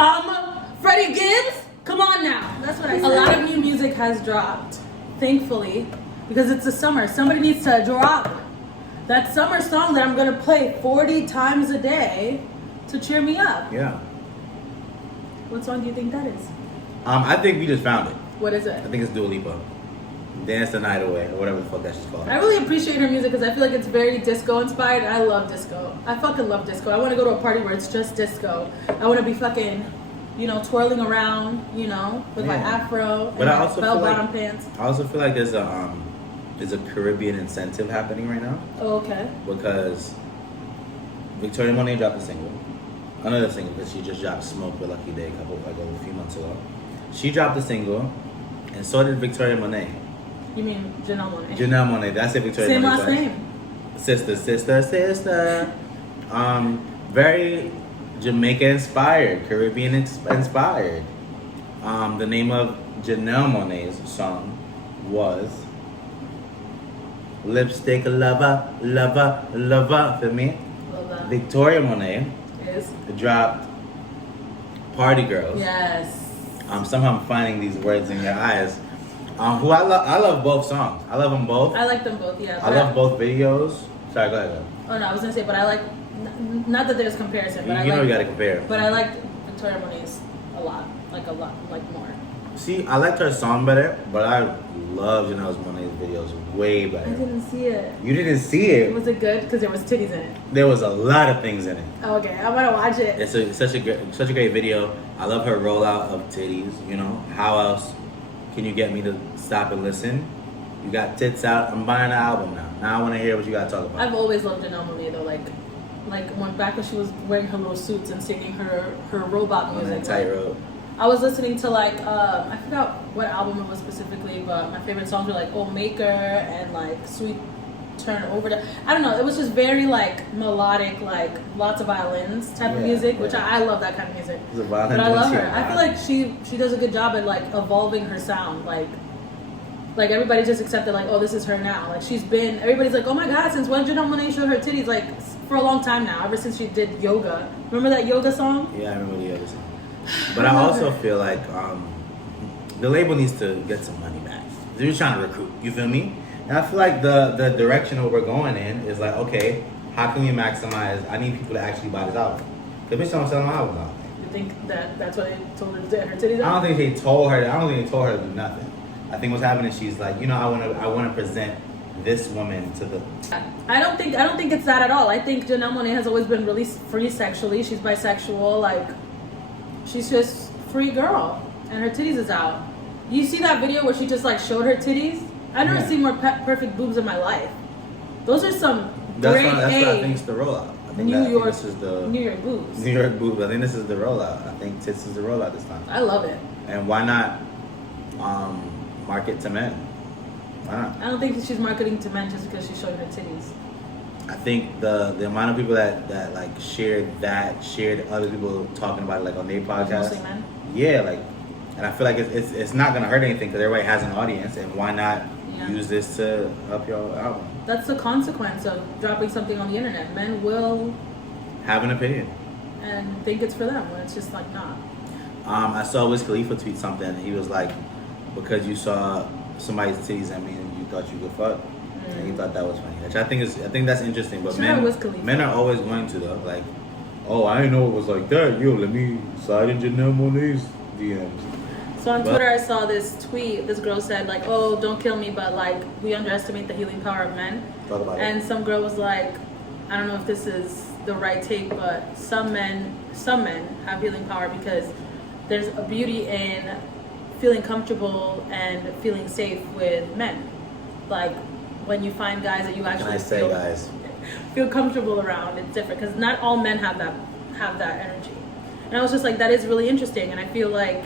Freddie Gibbs, come on now. That's what I said. A lot of new music has dropped, thankfully, because it's the summer. Somebody needs to drop that summer song that I'm gonna play 40 times a day to cheer me up. Yeah. What song do you think that is? I think we just found it. What is it? I think it's Dua Lipa. Dance the Night Away, or whatever the fuck that shit's called. I really appreciate her music because I feel like it's very disco inspired. I love disco. I fucking love disco. I want to go to a party where it's just disco. I want to be fucking, twirling around, with my afro and my bell-bottom pants. I also feel like there's a Caribbean incentive happening right now. Oh, okay. Because Victoria Monet dropped another single, because she just dropped Smoke with Lucky Day a few months ago. She dropped a single, and so did Victoria Monet. You mean Janelle Monáe? Janelle Monáe, that's it, Victoria Same Monet. last name. Sister. Very Jamaica inspired, Caribbean inspired. The name of Janelle Monáe's song was Lipstick Lover, for me. Love that. Victoria Monet Is? dropped Party Girls. Yes. Somehow I'm finding these words in your eyes. Who I love both songs. I love them both. I like them both, yeah. I love both videos. Sorry, go ahead. Oh no, I was gonna say, but I like, not that there's comparison, but You gotta compare. But I like Victoria Monáe's a lot more. See, I liked her song better, but I love Janelle Monáe's videos way I better. didn't see it. You didn't see it? Was it good? Because there was titties in it. There was a lot of things in it. Okay, I'm gonna watch it. It's such a great video. I love her rollout of titties. You know, how else can you get me to stop and listen? You got tits out. I'm buying the album now. Now I want to hear what you got to talk about. I've always loved Janelle Monáe though, like when she was wearing her little suits and singing her robot music. On that tightrope. I was listening to like I forgot what album it was specifically, but my favorite songs were like "Oh Maker" and like "Sweet Turn Over." I don't know. It was just very like melodic, like lots of violins type of music, which I love that kind of music. But I love her. I feel like she does a good job at like evolving her sound, like everybody just accepted like, oh, this is her now. Like everybody's like, oh my god, since when Janelle Monáe showed her titties? Like for a long time now, ever since she did yoga. Remember that yoga song? Yeah, I remember the yoga song. But I also feel like the label needs to get some money back. They're trying to recruit. You feel me? And I feel like the direction that we're going in is like, okay, how can we maximize? I need people to actually buy this album. Because bitch don't sell my album out. You think that's what they told her to do? Her titties out? I don't think they told her to do nothing. I think what's happening is she's like, you know, I want to present this woman to the. I don't think it's that at all. I think Janelle Monáe has always been really free sexually. She's bisexual. Like, she's just free girl, and her titties is out. You see that video where she just like showed her titties? I've never seen more perfect boobs in my life. Those are some That's what I think is the rollout. I think New York boobs. New York boobs. I think this is the rollout. I think tits is the rollout this time. I love it. And why not market to men? Why not? I don't think that she's marketing to men just because she's showing her titties. I think the amount of people that like shared other people talking about it like on their podcast. Mostly men. Yeah, like, and I feel like it's not gonna hurt anything because everybody has an audience, and why not use this to up your album? That's the consequence of dropping something on the internet. Men will have an opinion and think it's for them when it's just like not. I saw Wiz Khalifa tweet something. And he was like, because you saw somebody's titties, I mean, you thought you could fuck, and he thought that was funny. Which I think that's interesting. But men are always going to though. Like, oh, I didn't know it was like that. Yo, let me slide in Janelle Monáe's DMs. So on Twitter, I saw this tweet. This girl said like, "Oh, don't kill me, but like we underestimate the healing power of men." Talk about and some girl was like, "I don't know if this is the right take, but some men have healing power because there's a beauty in feeling comfortable and feeling safe with men. Like when you find guys that you actually feel comfortable around, it's different because not all men have that energy." And I was just like, that is really interesting, and I feel like.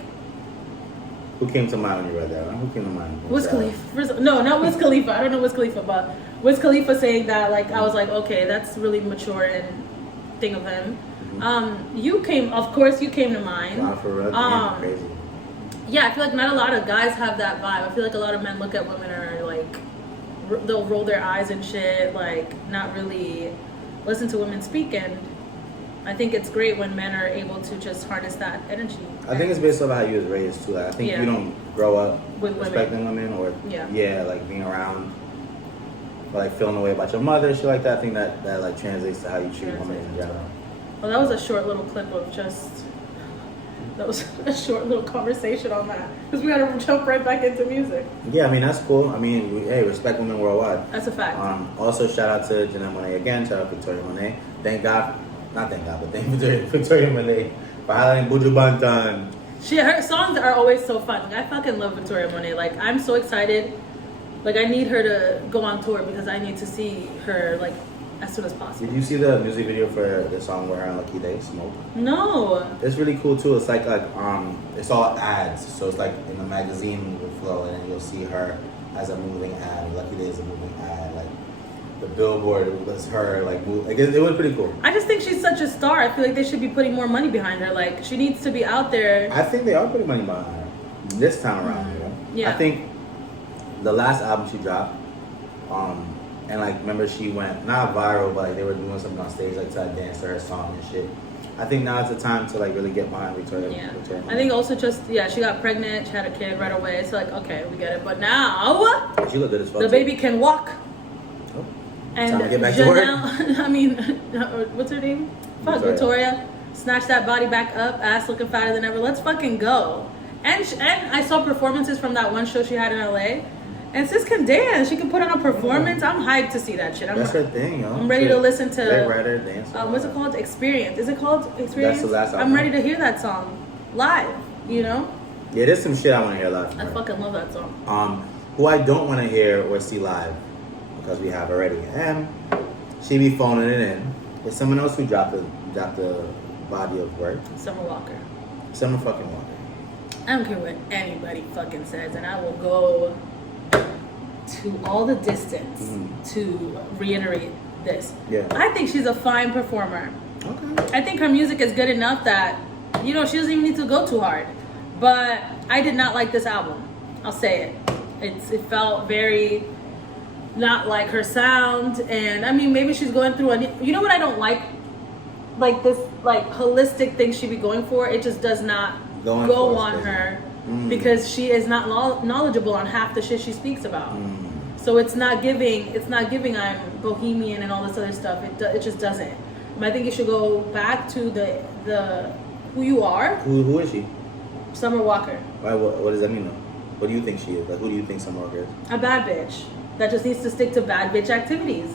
Who came to mind when you read that? Who came to mind? Wiz Khalifa. No, not Wiz Khalifa. I don't know Wiz Khalifa, but Wiz Khalifa saying that, like, I was like, okay, that's really mature and thing of him. Mm-hmm. You came to mind. Wow, for real? Crazy. Yeah, I feel like not a lot of guys have that vibe. I feel like a lot of men look at women and are like, they'll roll their eyes and shit, like, not really listen to women speak. And I think it's great when men are able to just harness that energy. I think it's based off how you was raised too. Like, I think you don't grow up with respecting women or like being around or like feeling the way about your mother, shit like that. I think that like translates to how you treat women in general. Well, that was a short little clip of that was a short little conversation on that because we gotta jump right back into music. Yeah, I mean that's cool. I mean, respect women worldwide. That's a fact. Also, shout out to Janelle Monáe again. Shout out to Victoria Monet. Thank Victoria Monet for highlighting Buju Banton. Her songs are always so fun. Like, I fucking love Victoria Monet. Like, I'm so excited. Like, I need her to go on tour because I need to see her, like, as soon as possible. Did you see the music video for the song where her and Lucky Day smoke? No. It's really cool too. It's like it's all ads. So it's like in the magazine with flow, and then you'll see her as a moving ad. Lucky Day is a moving ad. Like, the billboard was her, like, move. Like, it was pretty cool. I just think she's such a star. I feel like they should be putting more money behind her. Like, she needs to be out there. I think they are putting money behind her this time around. You know? Yeah. I think the last album she dropped, and like, remember she went not viral, but like they were doing something on stage, like to dance to her song and shit. I think now is the time to like really get behind Victoria. Yeah. Victoria I think also she got pregnant, she had a kid right away. It's like, okay, we get it. But now she looked good as fuck. The baby can walk. Oh. And time to get back to work. I mean, what's her name? Fuck, Victoria. Snatch that body back up, ass looking fatter than ever. Let's fucking go. And I saw performances from that one show she had in LA. And sis can dance. She can put on a performance. I'm hyped to see that shit. That's her thing, yo. I'm ready to listen to. They writer, dancer. What's it called? Experience. Is it called Experience? That's the last album. I'm ready to hear that song live. You know? Yeah, there's some shit I want to hear live. From I her. fucking love that song. Who I don't want to hear or see live because we have already, and she be phoning it in. There's someone else who dropped the body of work. Summer Walker. Summer fucking Walker. I don't care what anybody fucking says, and I will go to all the distance to reiterate this. Yeah. I think she's a fine performer. Okay. I think her music is good enough that, you know, she doesn't even need to go too hard. But I did not like this album. I'll say it. It felt very not like her sound, and I mean maybe she's going through you know what I don't like this like holistic thing she be going for. It just does not go on her because she is not knowledgeable on half the shit she speaks about. So it's not giving I'm bohemian and all this other stuff. It just doesn't. I think you should go back to the who you are. Who is she? Summer Walker. Why? What does that mean though? What do you think she is? Like, who do you think Summer Walker is? A bad bitch that just needs to stick to bad bitch activities.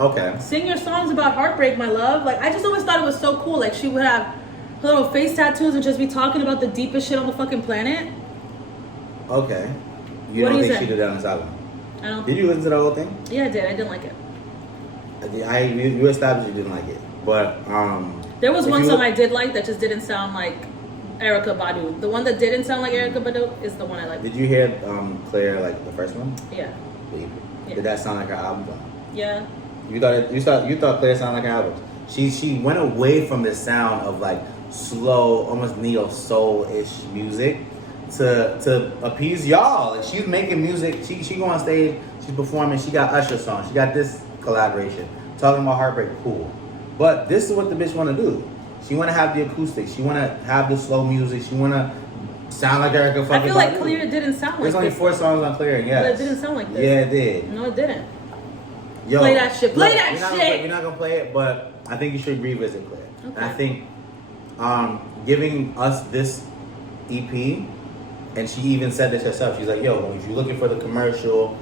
Okay. Sing your songs about heartbreak, my love. Like, I just always thought it was so cool. Like, she would have her little face tattoos and just be talking about the deepest shit on the fucking planet. Okay. What You don't do you think say? she did that on this album? I don't. Did you listen to the whole thing? Yeah, I did. I didn't like it. You established you didn't like it, but There was if one you song look- I did like that just didn't sound like Erykah Badu. The one that didn't sound like Erykah Badu is the one I like. Did you hear Claire, like the first one? Yeah. Yeah. Did that sound like her album? Yeah. You thought Claire sounded like her album. She went away from the sound of like slow, almost neo soul-ish music to appease y'all. Like, she's making music. She go on stage. She's performing. She got Usher songs. She got this collaboration talking about heartbreak. Cool. But this is what the bitch want to do. She want to have the acoustic. She want to have the slow music. She want to sound like Erykah fucking I feel like Badu. Clear didn't sound like There's only this. 4 songs on Clear, yes. But it didn't sound like this. Yeah, it did. No, it didn't. Yo, Play that shit. Play that shit. We're not gonna play it, but I think you should revisit Claire. Okay. And I think giving us this EP, and she even said this herself. She's like, "Yo, if you're looking for the commercial,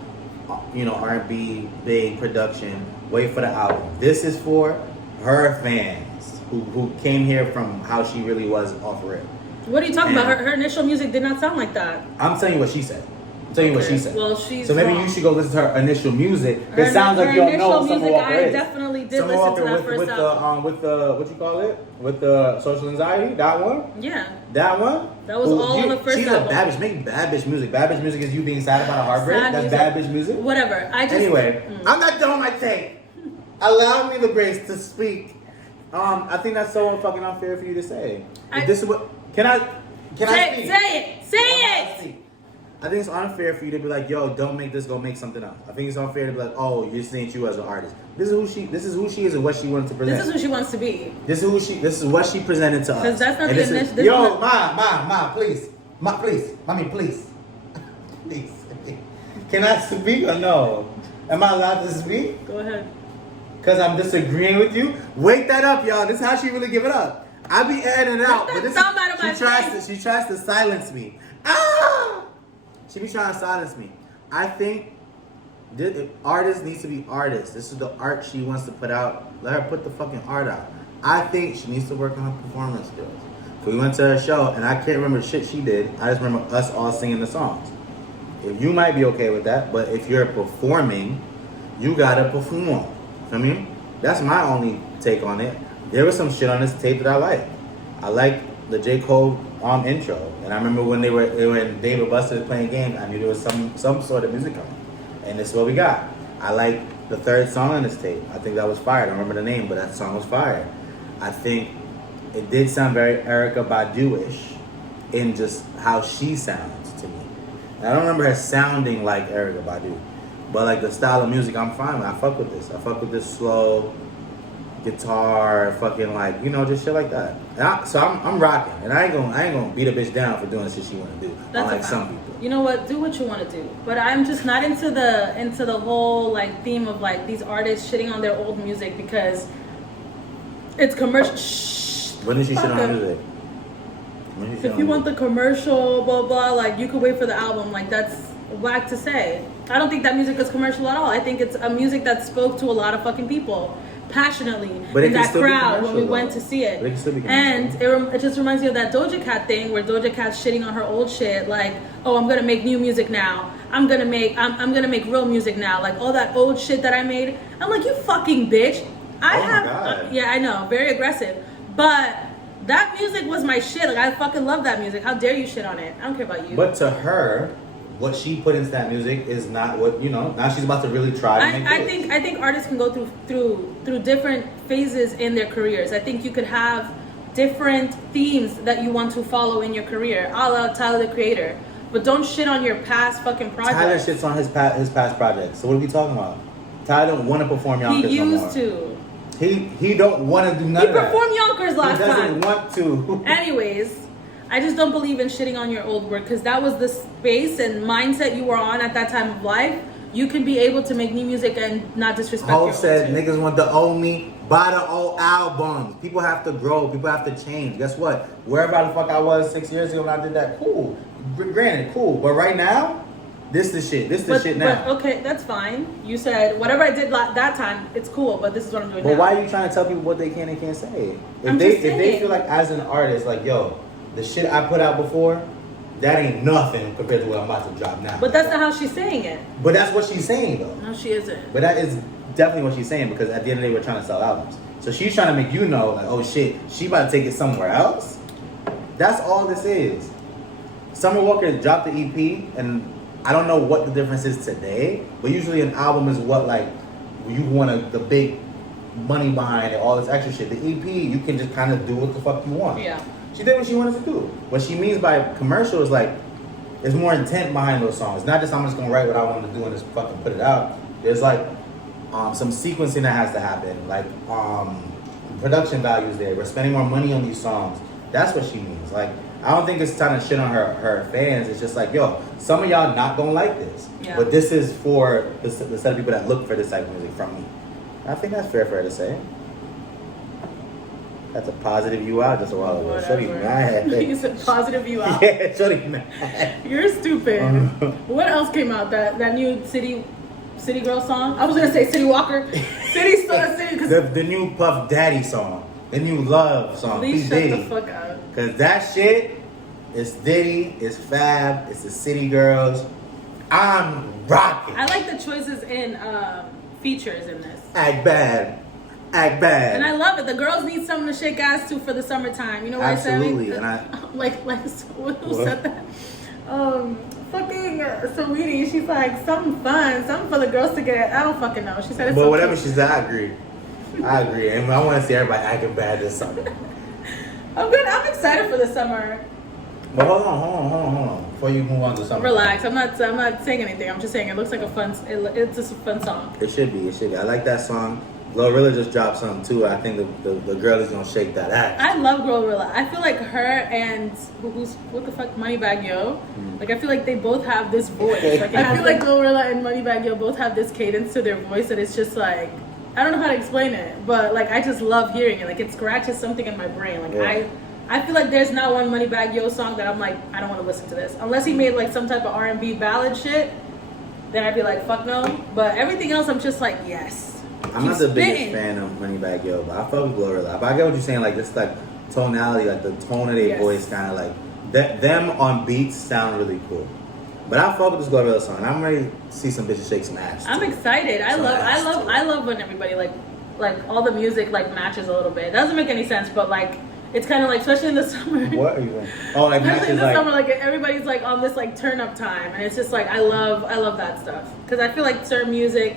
R&B big production, wait for the album. This is for her fans who came here from how she really was off rip." What are you talking about? Her initial music did not sound like that. I'm telling you what she said. I'm telling you what she said. Well, she's so maybe wrong. you should go listen to her initial music. It sounds like you don't know what Summer Walker I is. definitely did Summer listen Walker to that with, first with album. the what you call it? With the social anxiety, that one? Yeah. That one? That was all on the first she's album. She's a bad bitch, making bad bitch music. Bad bitch music is you being sad about a heartbreak. Sad That's music. bad bitch music. Whatever. Anyway, I'm not done with my take. Allow me the grace to speak. I think that's so fucking unfair for you to say. If this is what can I speak? Say it. I think it's unfair for you to be like, yo, don't make this, go make something else. I think it's unfair to be like, oh, you're seeing you as an artist. This is who she is and what she wanted to present. This is who she wants to be. This is what she presented to us. Because that's not And the this is- initial. Yo, ma, please. Mommy, please. Please. Can I speak or no? Am I allowed to speak? Go ahead. Because I'm disagreeing with you? Wake that up, y'all. This is how she really give it up. I be editing it out. Get But that this thumb out of my she tries to silence me. Ah! She be trying to silence me. I think artists needs to be artists. This is the art she wants to put out. Let her put the fucking art out. I think she needs to work on her performance skills. We went to her show, and I can't remember the shit she did. I just remember us all singing the songs. If you might be okay with that, but if you're performing, you gotta perform. I mean, that's my only take on it. There was some shit on this tape that I liked. I liked the J. Cole intro, and I remember when when David Buster was playing games, I knew there was some sort of music coming, and this is what we got. I like the third song on this tape. I think that was fire. I don't remember the name, but that song was fire. I think it did sound very Erykah Badu-ish in just how she sounds to me. And I don't remember her sounding like Erykah Badu, but like the style of music, I'm fine with. I fuck with this. I fuck with this slow guitar, fucking like, just shit like that. So I'm rocking, and I ain't gonna beat a bitch down for doing the shit she wanna do. That's Unlike some people. You know what? Do what you want to do. But I'm just not into the whole like theme of like these artists shitting on their old music because it's commercial. When did she shit on her music? If you want the commercial, blah blah, like you could wait for the album. Like that's whack to say. I don't think that music is commercial at all. I think it's a music that spoke to a lot of fucking people passionately in that crowd when we went to see it. And it just reminds me of that Doja Cat thing where Doja Cat's shitting on her old shit, like, oh, I'm gonna make new music now. I'm gonna make real music now. Like all that old shit that I made. I'm like, you fucking bitch. Yeah, I know, very aggressive. But that music was my shit. Like I fucking love that music. How dare you shit on it? I don't care about you. But to her, what she put into that music is not what, you know, now she's about to really try to make it. I think artists can go through different phases in their careers. I think you could have different themes that you want to follow in your career, a la Tyler the Creator. But don't shit on your past fucking projects. Tyler shits on his past projects. So what are we talking about? Tyler don't want to perform Yonkers He no more. used to. He don't want to do none of that. He performed Yonkers last time. He doesn't want to. Anyways, I just don't believe in shitting on your old work because that was the space and mindset you were on at that time of life. You can be able to make new music and not disrespect your old said shit. Niggas want to own me. Buy the old albums. People have to grow. People have to change. Guess what? Wherever the fuck I was 6 years ago when I did that, cool. Granted, cool. But right now, this the shit. This the shit now. But okay, that's fine. You said whatever I did that time, it's cool. But this is what I'm doing now. But why are you trying to tell people what they can and can't say? If they feel like as an artist, like yo, the shit I put out before, that ain't nothing compared to what I'm about to drop now. But that's not how she's saying it. But that's what she's saying though. No, she isn't. But that is definitely what she's saying because at the end of the day, we're trying to sell albums. So she's trying to make you know, like, oh shit, she about to take it somewhere else. That's all this is. Summer Walker dropped the EP, and I don't know what the difference is today, but usually an album is what, like, you want the big money behind it, all this extra shit. The EP, you can just kind of do what the fuck you want. Yeah. She did what she wanted to do. What she means by commercial is like, there's more intent behind those songs. Not just I'm just gonna write what I want to do and just fucking put it out. There's like some sequencing that has to happen, like production values there. We're spending more money on these songs. That's what she means. Like, I don't think it's trying to shit on her fans. It's just like, yo, some of y'all not gonna like this. Yeah. But this is for the set of people that look for this type of music from me. I think that's fair for her to say. That's a positive you out just a while ago. Shorty mad. You said positive you out? Yeah, Shorty mad. You're stupid. What else came out? That new City Girl song? I was gonna say City Walker. City. The new Puff Daddy song. The new Love song. Please shut the fuck up. Cause that shit is Diddy, it's Fab, it's the City Girls. I'm rocking. I like the choices in features in this. Act bad. And I love it. The girls need someone to shake ass to for the summertime. You know what Absolutely. I said? Absolutely. Who said that? Fucking Saweetie. She's like, something fun, something for the girls to get. I don't fucking know. She said it's But so whatever cute. she said, I agree. And I want to see everybody acting bad this summer. I'm good. I'm excited for the summer. But hold on. Before you move on to summer. Relax. I'm not saying anything. I'm just saying it looks like it's just a fun song. It should be. I like that song. Glorilla just dropped something too. I think the girl is gonna shake that ass. I love Glorilla. I feel like her and what the fuck, Moneybagg Yo. Like I feel like they both have this voice. Like I feel like Glorilla and Moneybagg Yo both have this cadence to their voice, and it's just like I don't know how to explain it, but like I just love hearing it. Like it scratches something in my brain. Like yeah. I feel like there's not one Moneybagg Yo song that I'm like I don't want to listen to this unless he made like some type of R&B ballad shit. Then I'd be like fuck no. But everything else I'm just like yes. I'm not the biggest fan of Moneybagg Yo, but I fuck with Glorilla. But I get what you're saying, like this like tonality, like the tone of their voice, kind of like them on beats sound really cool. But I fuck with this Glorilla song. I'm ready to see some bitches shake some ass. I'm excited. I love when everybody like all the music like matches a little bit. It doesn't make any sense, but like it's kind of like especially in the summer. What are you doing? Oh, like especially in the like summer, like everybody's like on this like turn up time, and it's just like I love that stuff because I feel like certain music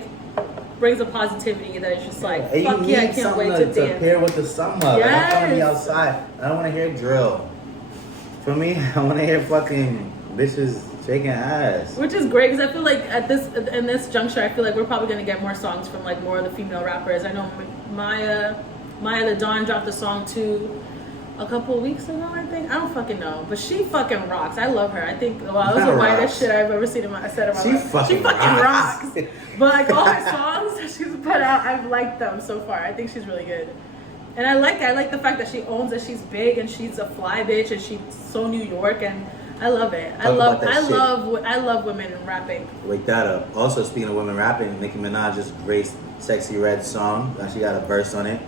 brings a positivity that is just like fuck yeah, I can't wait to dance. To pair with the summer. Yes. Like, I want to be outside. I don't want to hear drill. For me, I want to hear fucking bitches shaking ass. Which is great because I feel like in this juncture, I feel like we're probably gonna get more songs from like more of the female rappers. I know Maya the Dawn dropped a song too a couple of weeks ago, I think. I don't fucking know, but she fucking rocks. I love her. I think that was the whitest shit I've ever seen in my set of my life. She fucking rocks. But like all her songs that she's put out, I've liked them so far. I think she's really good. And I like the fact that she owns that she's big and she's a fly bitch and she's so New York, and I love it. I love women rapping. Wake that up. Also, speaking of women rapping, Nicki Minaj just graced Sexy Red song. She got a verse on it.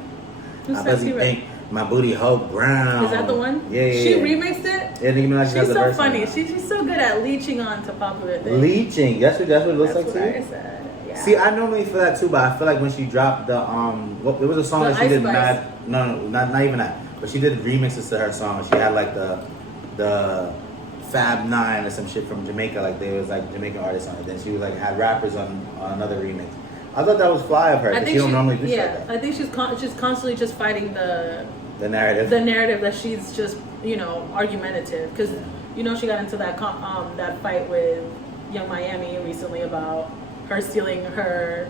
Who's Sexy Red? My booty hope brown. Is that the one? Yeah. She remixed it? Yeah, Nicki Minaj She's so funny. She's so good at leaching on to popular things. Leeching. That's what it looks like to you? I said. Yeah. See, I normally feel that too, but I feel like when she dropped the it was a song that she did not even that, but she did remixes to her song. She had like the Fab 9 or some shit from Jamaica, like there was like Jamaican artists on it. Then she was like had rappers on another remix. I thought that was fly of her because she don't normally do shit like that. I think she's constantly just fighting the narrative. The narrative that she's just argumentative because she got into that that fight with Young Miami recently about her stealing her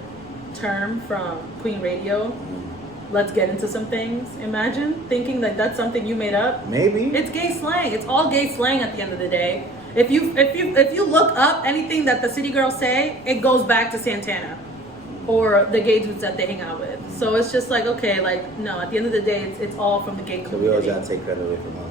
term from Queen Radio. Let's get into some things. Imagine thinking that that's something you made up. Maybe it's gay slang. It's all gay slang at the end of the day. If you look up anything that the city girls say, it goes back to Santana or the gay dudes that they hang out with. So it's just like, okay, like no. At the end of the day, it's all from the gay community. So we always gotta take credit away from them.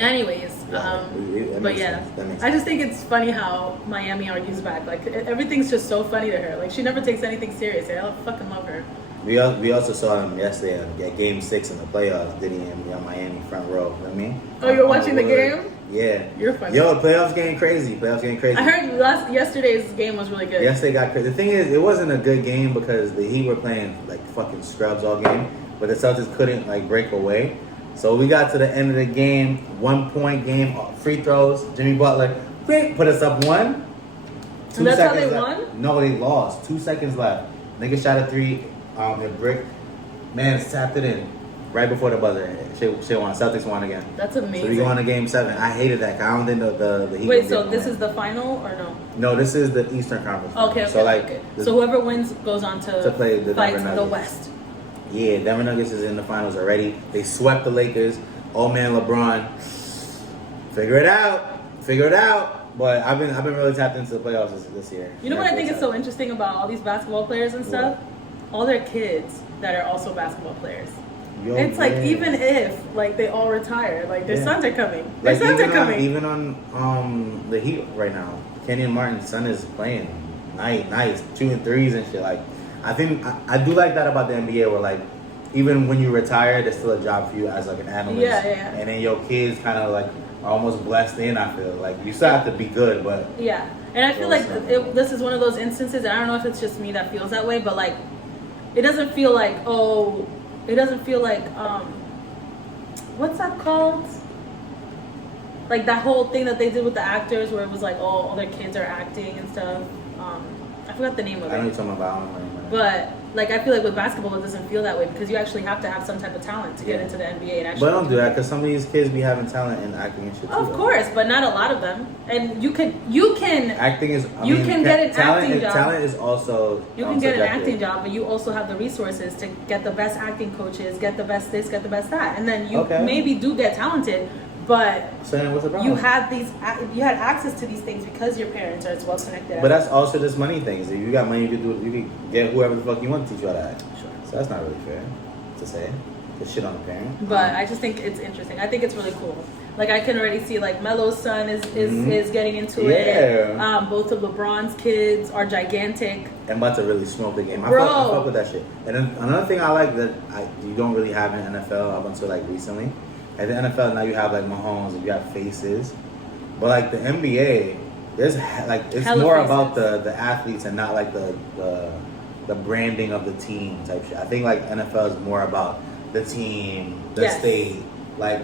Anyways, but yeah, I just think it's funny how Miami argues back. Like everything's just so funny to her. Like she never takes anything serious. I fucking love her. We also saw him yesterday at Game 6 in the playoffs. Diddy and Miami front row. You know what I mean? Oh, you're watching the game? Yeah. You're funny. Yo, playoffs getting crazy. I heard yesterday's game was really good. Yesterday got crazy. The thing is, it wasn't a good game because the Heat were playing like fucking scrubs all game, but the Celtics couldn't like break away. So we got to the end of the game, 1 point game, free throws. Jimmy Butler, put us up 1. And that's how they won? No, they lost. 2 seconds left. Nigga shot a 3, a brick. Man, tapped it in right before the buzzer. Shit won. Celtics won again. That's amazing. So we go on to game 7. I hated that. I don't think the Heat. Wait, so this is the final or no? No, this is the Eastern Conference. Okay. So whoever wins goes on to play the West. Yeah, Denver Nuggets is in the finals already. They swept the Lakers. Old man LeBron. Figure it out. But I've been really tapped into the playoffs this year. You know what I think is so interesting about all these basketball players and stuff? What? All their kids that are also basketball players. It's like even if like they all retire, like their sons are coming. Even on the Heat right now, Kenyon Martin's son is playing nice, 2 and 3s and shit. Like I think I do like that about the NBA where like even when you retire, there's still a job for you as like an analyst. Yeah. And then your kids kind of like are almost blessed in. I feel like you still have to be good, but yeah. And I feel like this is one of those instances. And I don't know if it's just me that feels that way, but like it doesn't feel like what's that called? Like that whole thing that they did with the actors where it was like, all their kids are acting and stuff. I forgot the name of it. I know you're talking about. But like I feel like with basketball it doesn't feel that way because you actually have to have some type of talent to get into the NBA and actually. But don't do that because some of these kids be having talent in acting and shit too. Of course, but not a lot of them. And you can. Acting is. You can get an acting job. Talent is also. You can get an acting job, but you also have the resources to get the best acting coaches, get the best this, get the best that, and then you maybe do get talented. But so then what's the problem? you had access to these things because your parents are as well connected. But that's also just money things. If you got money, you can get whoever the fuck you want to teach you how to act. Sure. So that's not really fair to say. To shit on the parent. But I just think it's interesting. I think it's really cool. Like I can already see like Melo's son is getting into it. Both of LeBron's kids are gigantic. I'm about to really smoke the game. I fuck with that shit. And then another thing I like that you don't really have in NFL up until like recently. At the NFL now you have like Mahomes and you have faces, but like the NBA, there's like it's hella more faces. About the athletes and not like the branding of the team type shit. I think like NFL is more about the team, the state. Like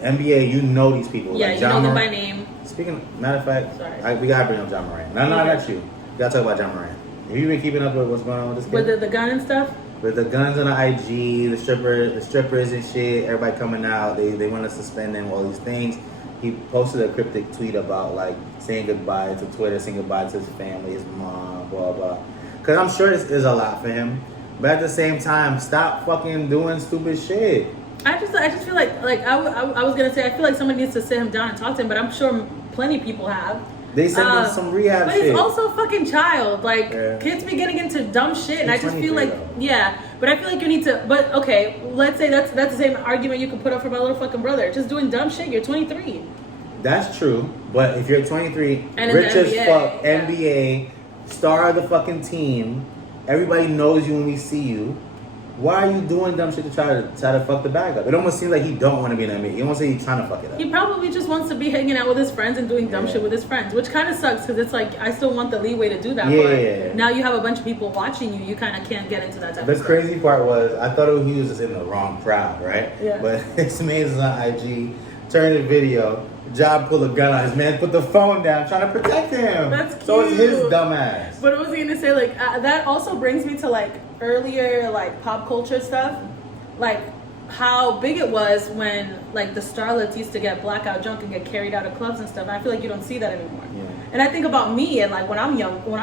NBA, you know these people. Yeah, like you know them by name. Speaking, matter of fact, we gotta bring up John Morant. No, not you. We gotta talk about John Morant. Have you been keeping up with what's going on with this kid? With the gun and stuff? With the guns on the IG, the strippers and shit, everybody coming out, they want to suspend him, all these things. He posted a cryptic tweet about like saying goodbye to Twitter, saying goodbye to his family, his mom, blah blah. Cause I'm sure this is a lot for him, but at the same time, stop fucking doing stupid shit. I just feel like I was gonna say I feel like someone needs to sit him down and talk to him, but I'm sure plenty of people have. They sent him some rehab but shit. he's also a fucking child. Like, Yeah. kids be getting into dumb shit, and I just feel 23 like, though. yeah. But I feel like you need to. But okay, let's say that's the same argument you could put up for my little fucking brother. Just doing dumb shit. You're 23. That's true, but if you're 23, And in rich the as NBA, fuck, yeah. NBA, star of the fucking team, everybody knows you when we see you. Why are you doing dumb shit to try to fuck the bag up? It almost seems like he don't want to be in the NBA. He almost say he's trying to fuck it up. He probably just wants to be hanging out with his friends and doing dumb Yeah. shit with his friends, which kind of sucks because it's like I still want the leeway to do that. Yeah. But now you have a bunch of people watching you. You kind of can't get into that type The of stuff. crazy part was I thought he was just in the wrong crowd, right? Yeah. But his man's on IG, turned the video. Job pulled a gun on his man, put the phone down, trying to protect him. That's cute. So it's his dumb ass. But what was I gonna say? Like that also brings me to like earlier like pop culture stuff, like how big it was when like the starlets used to get blackout drunk and get carried out of clubs and stuff. And I feel like you don't see that anymore. Yeah. And I think about me and like when I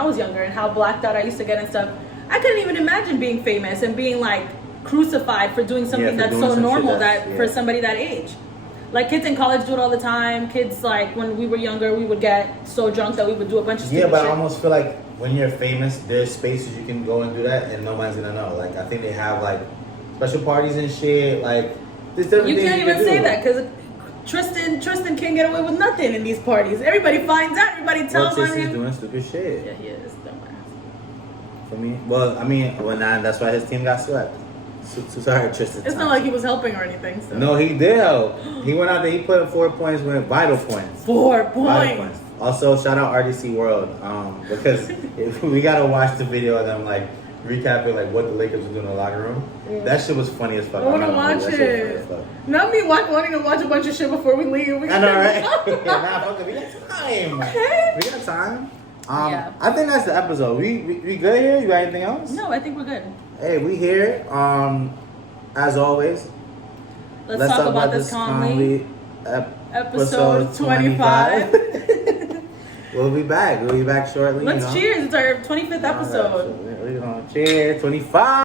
was younger, and how blacked out I used to get and stuff. I couldn't even imagine being famous and being like crucified for doing something for that's doing so some normal shit that's- for yeah. somebody that age. Like kids in college do it all the time. Kids like when we were younger, we would get so drunk that we would do a bunch of stupid Yeah, but shit. I almost feel like when you're famous, there's spaces you can go and do that, and nobody's gonna know. Like I think they have like special parties and shit. Like there's different You things can't you even can say do. that because Tristan can't get away with nothing in these parties. Everybody finds out. Everybody Well, tells on Tristan's him. doing stupid shit. Yeah, he is dumbass. For me, well, I mean, that's why his team got swept. So sorry, Tristan. It's not like he was helping or anything. So. No, he did help. He went out there. He put up 4 points, went vital points. 4 Vital points. points. Also, shout out RDC World because if we gotta watch the video of them like recapping like what the Lakers were doing in the locker room. Yeah. That shit was funny as fuck. I want I'm to not gonna watch lie, that shit was it. funny as fuck. Not me wanting to watch a bunch of shit before we leave. We I know, right? can- Nah, fuck it. We got time. Okay. We got time. Yeah. I think that's the episode. We good here? You got anything else? No, I think we're good. Hey, we here. As always, Let's talk about this calmly. Episode 25. We'll be back. We'll be back shortly. Let's cheers. It's our 25th episode. We're gonna cheers. 25.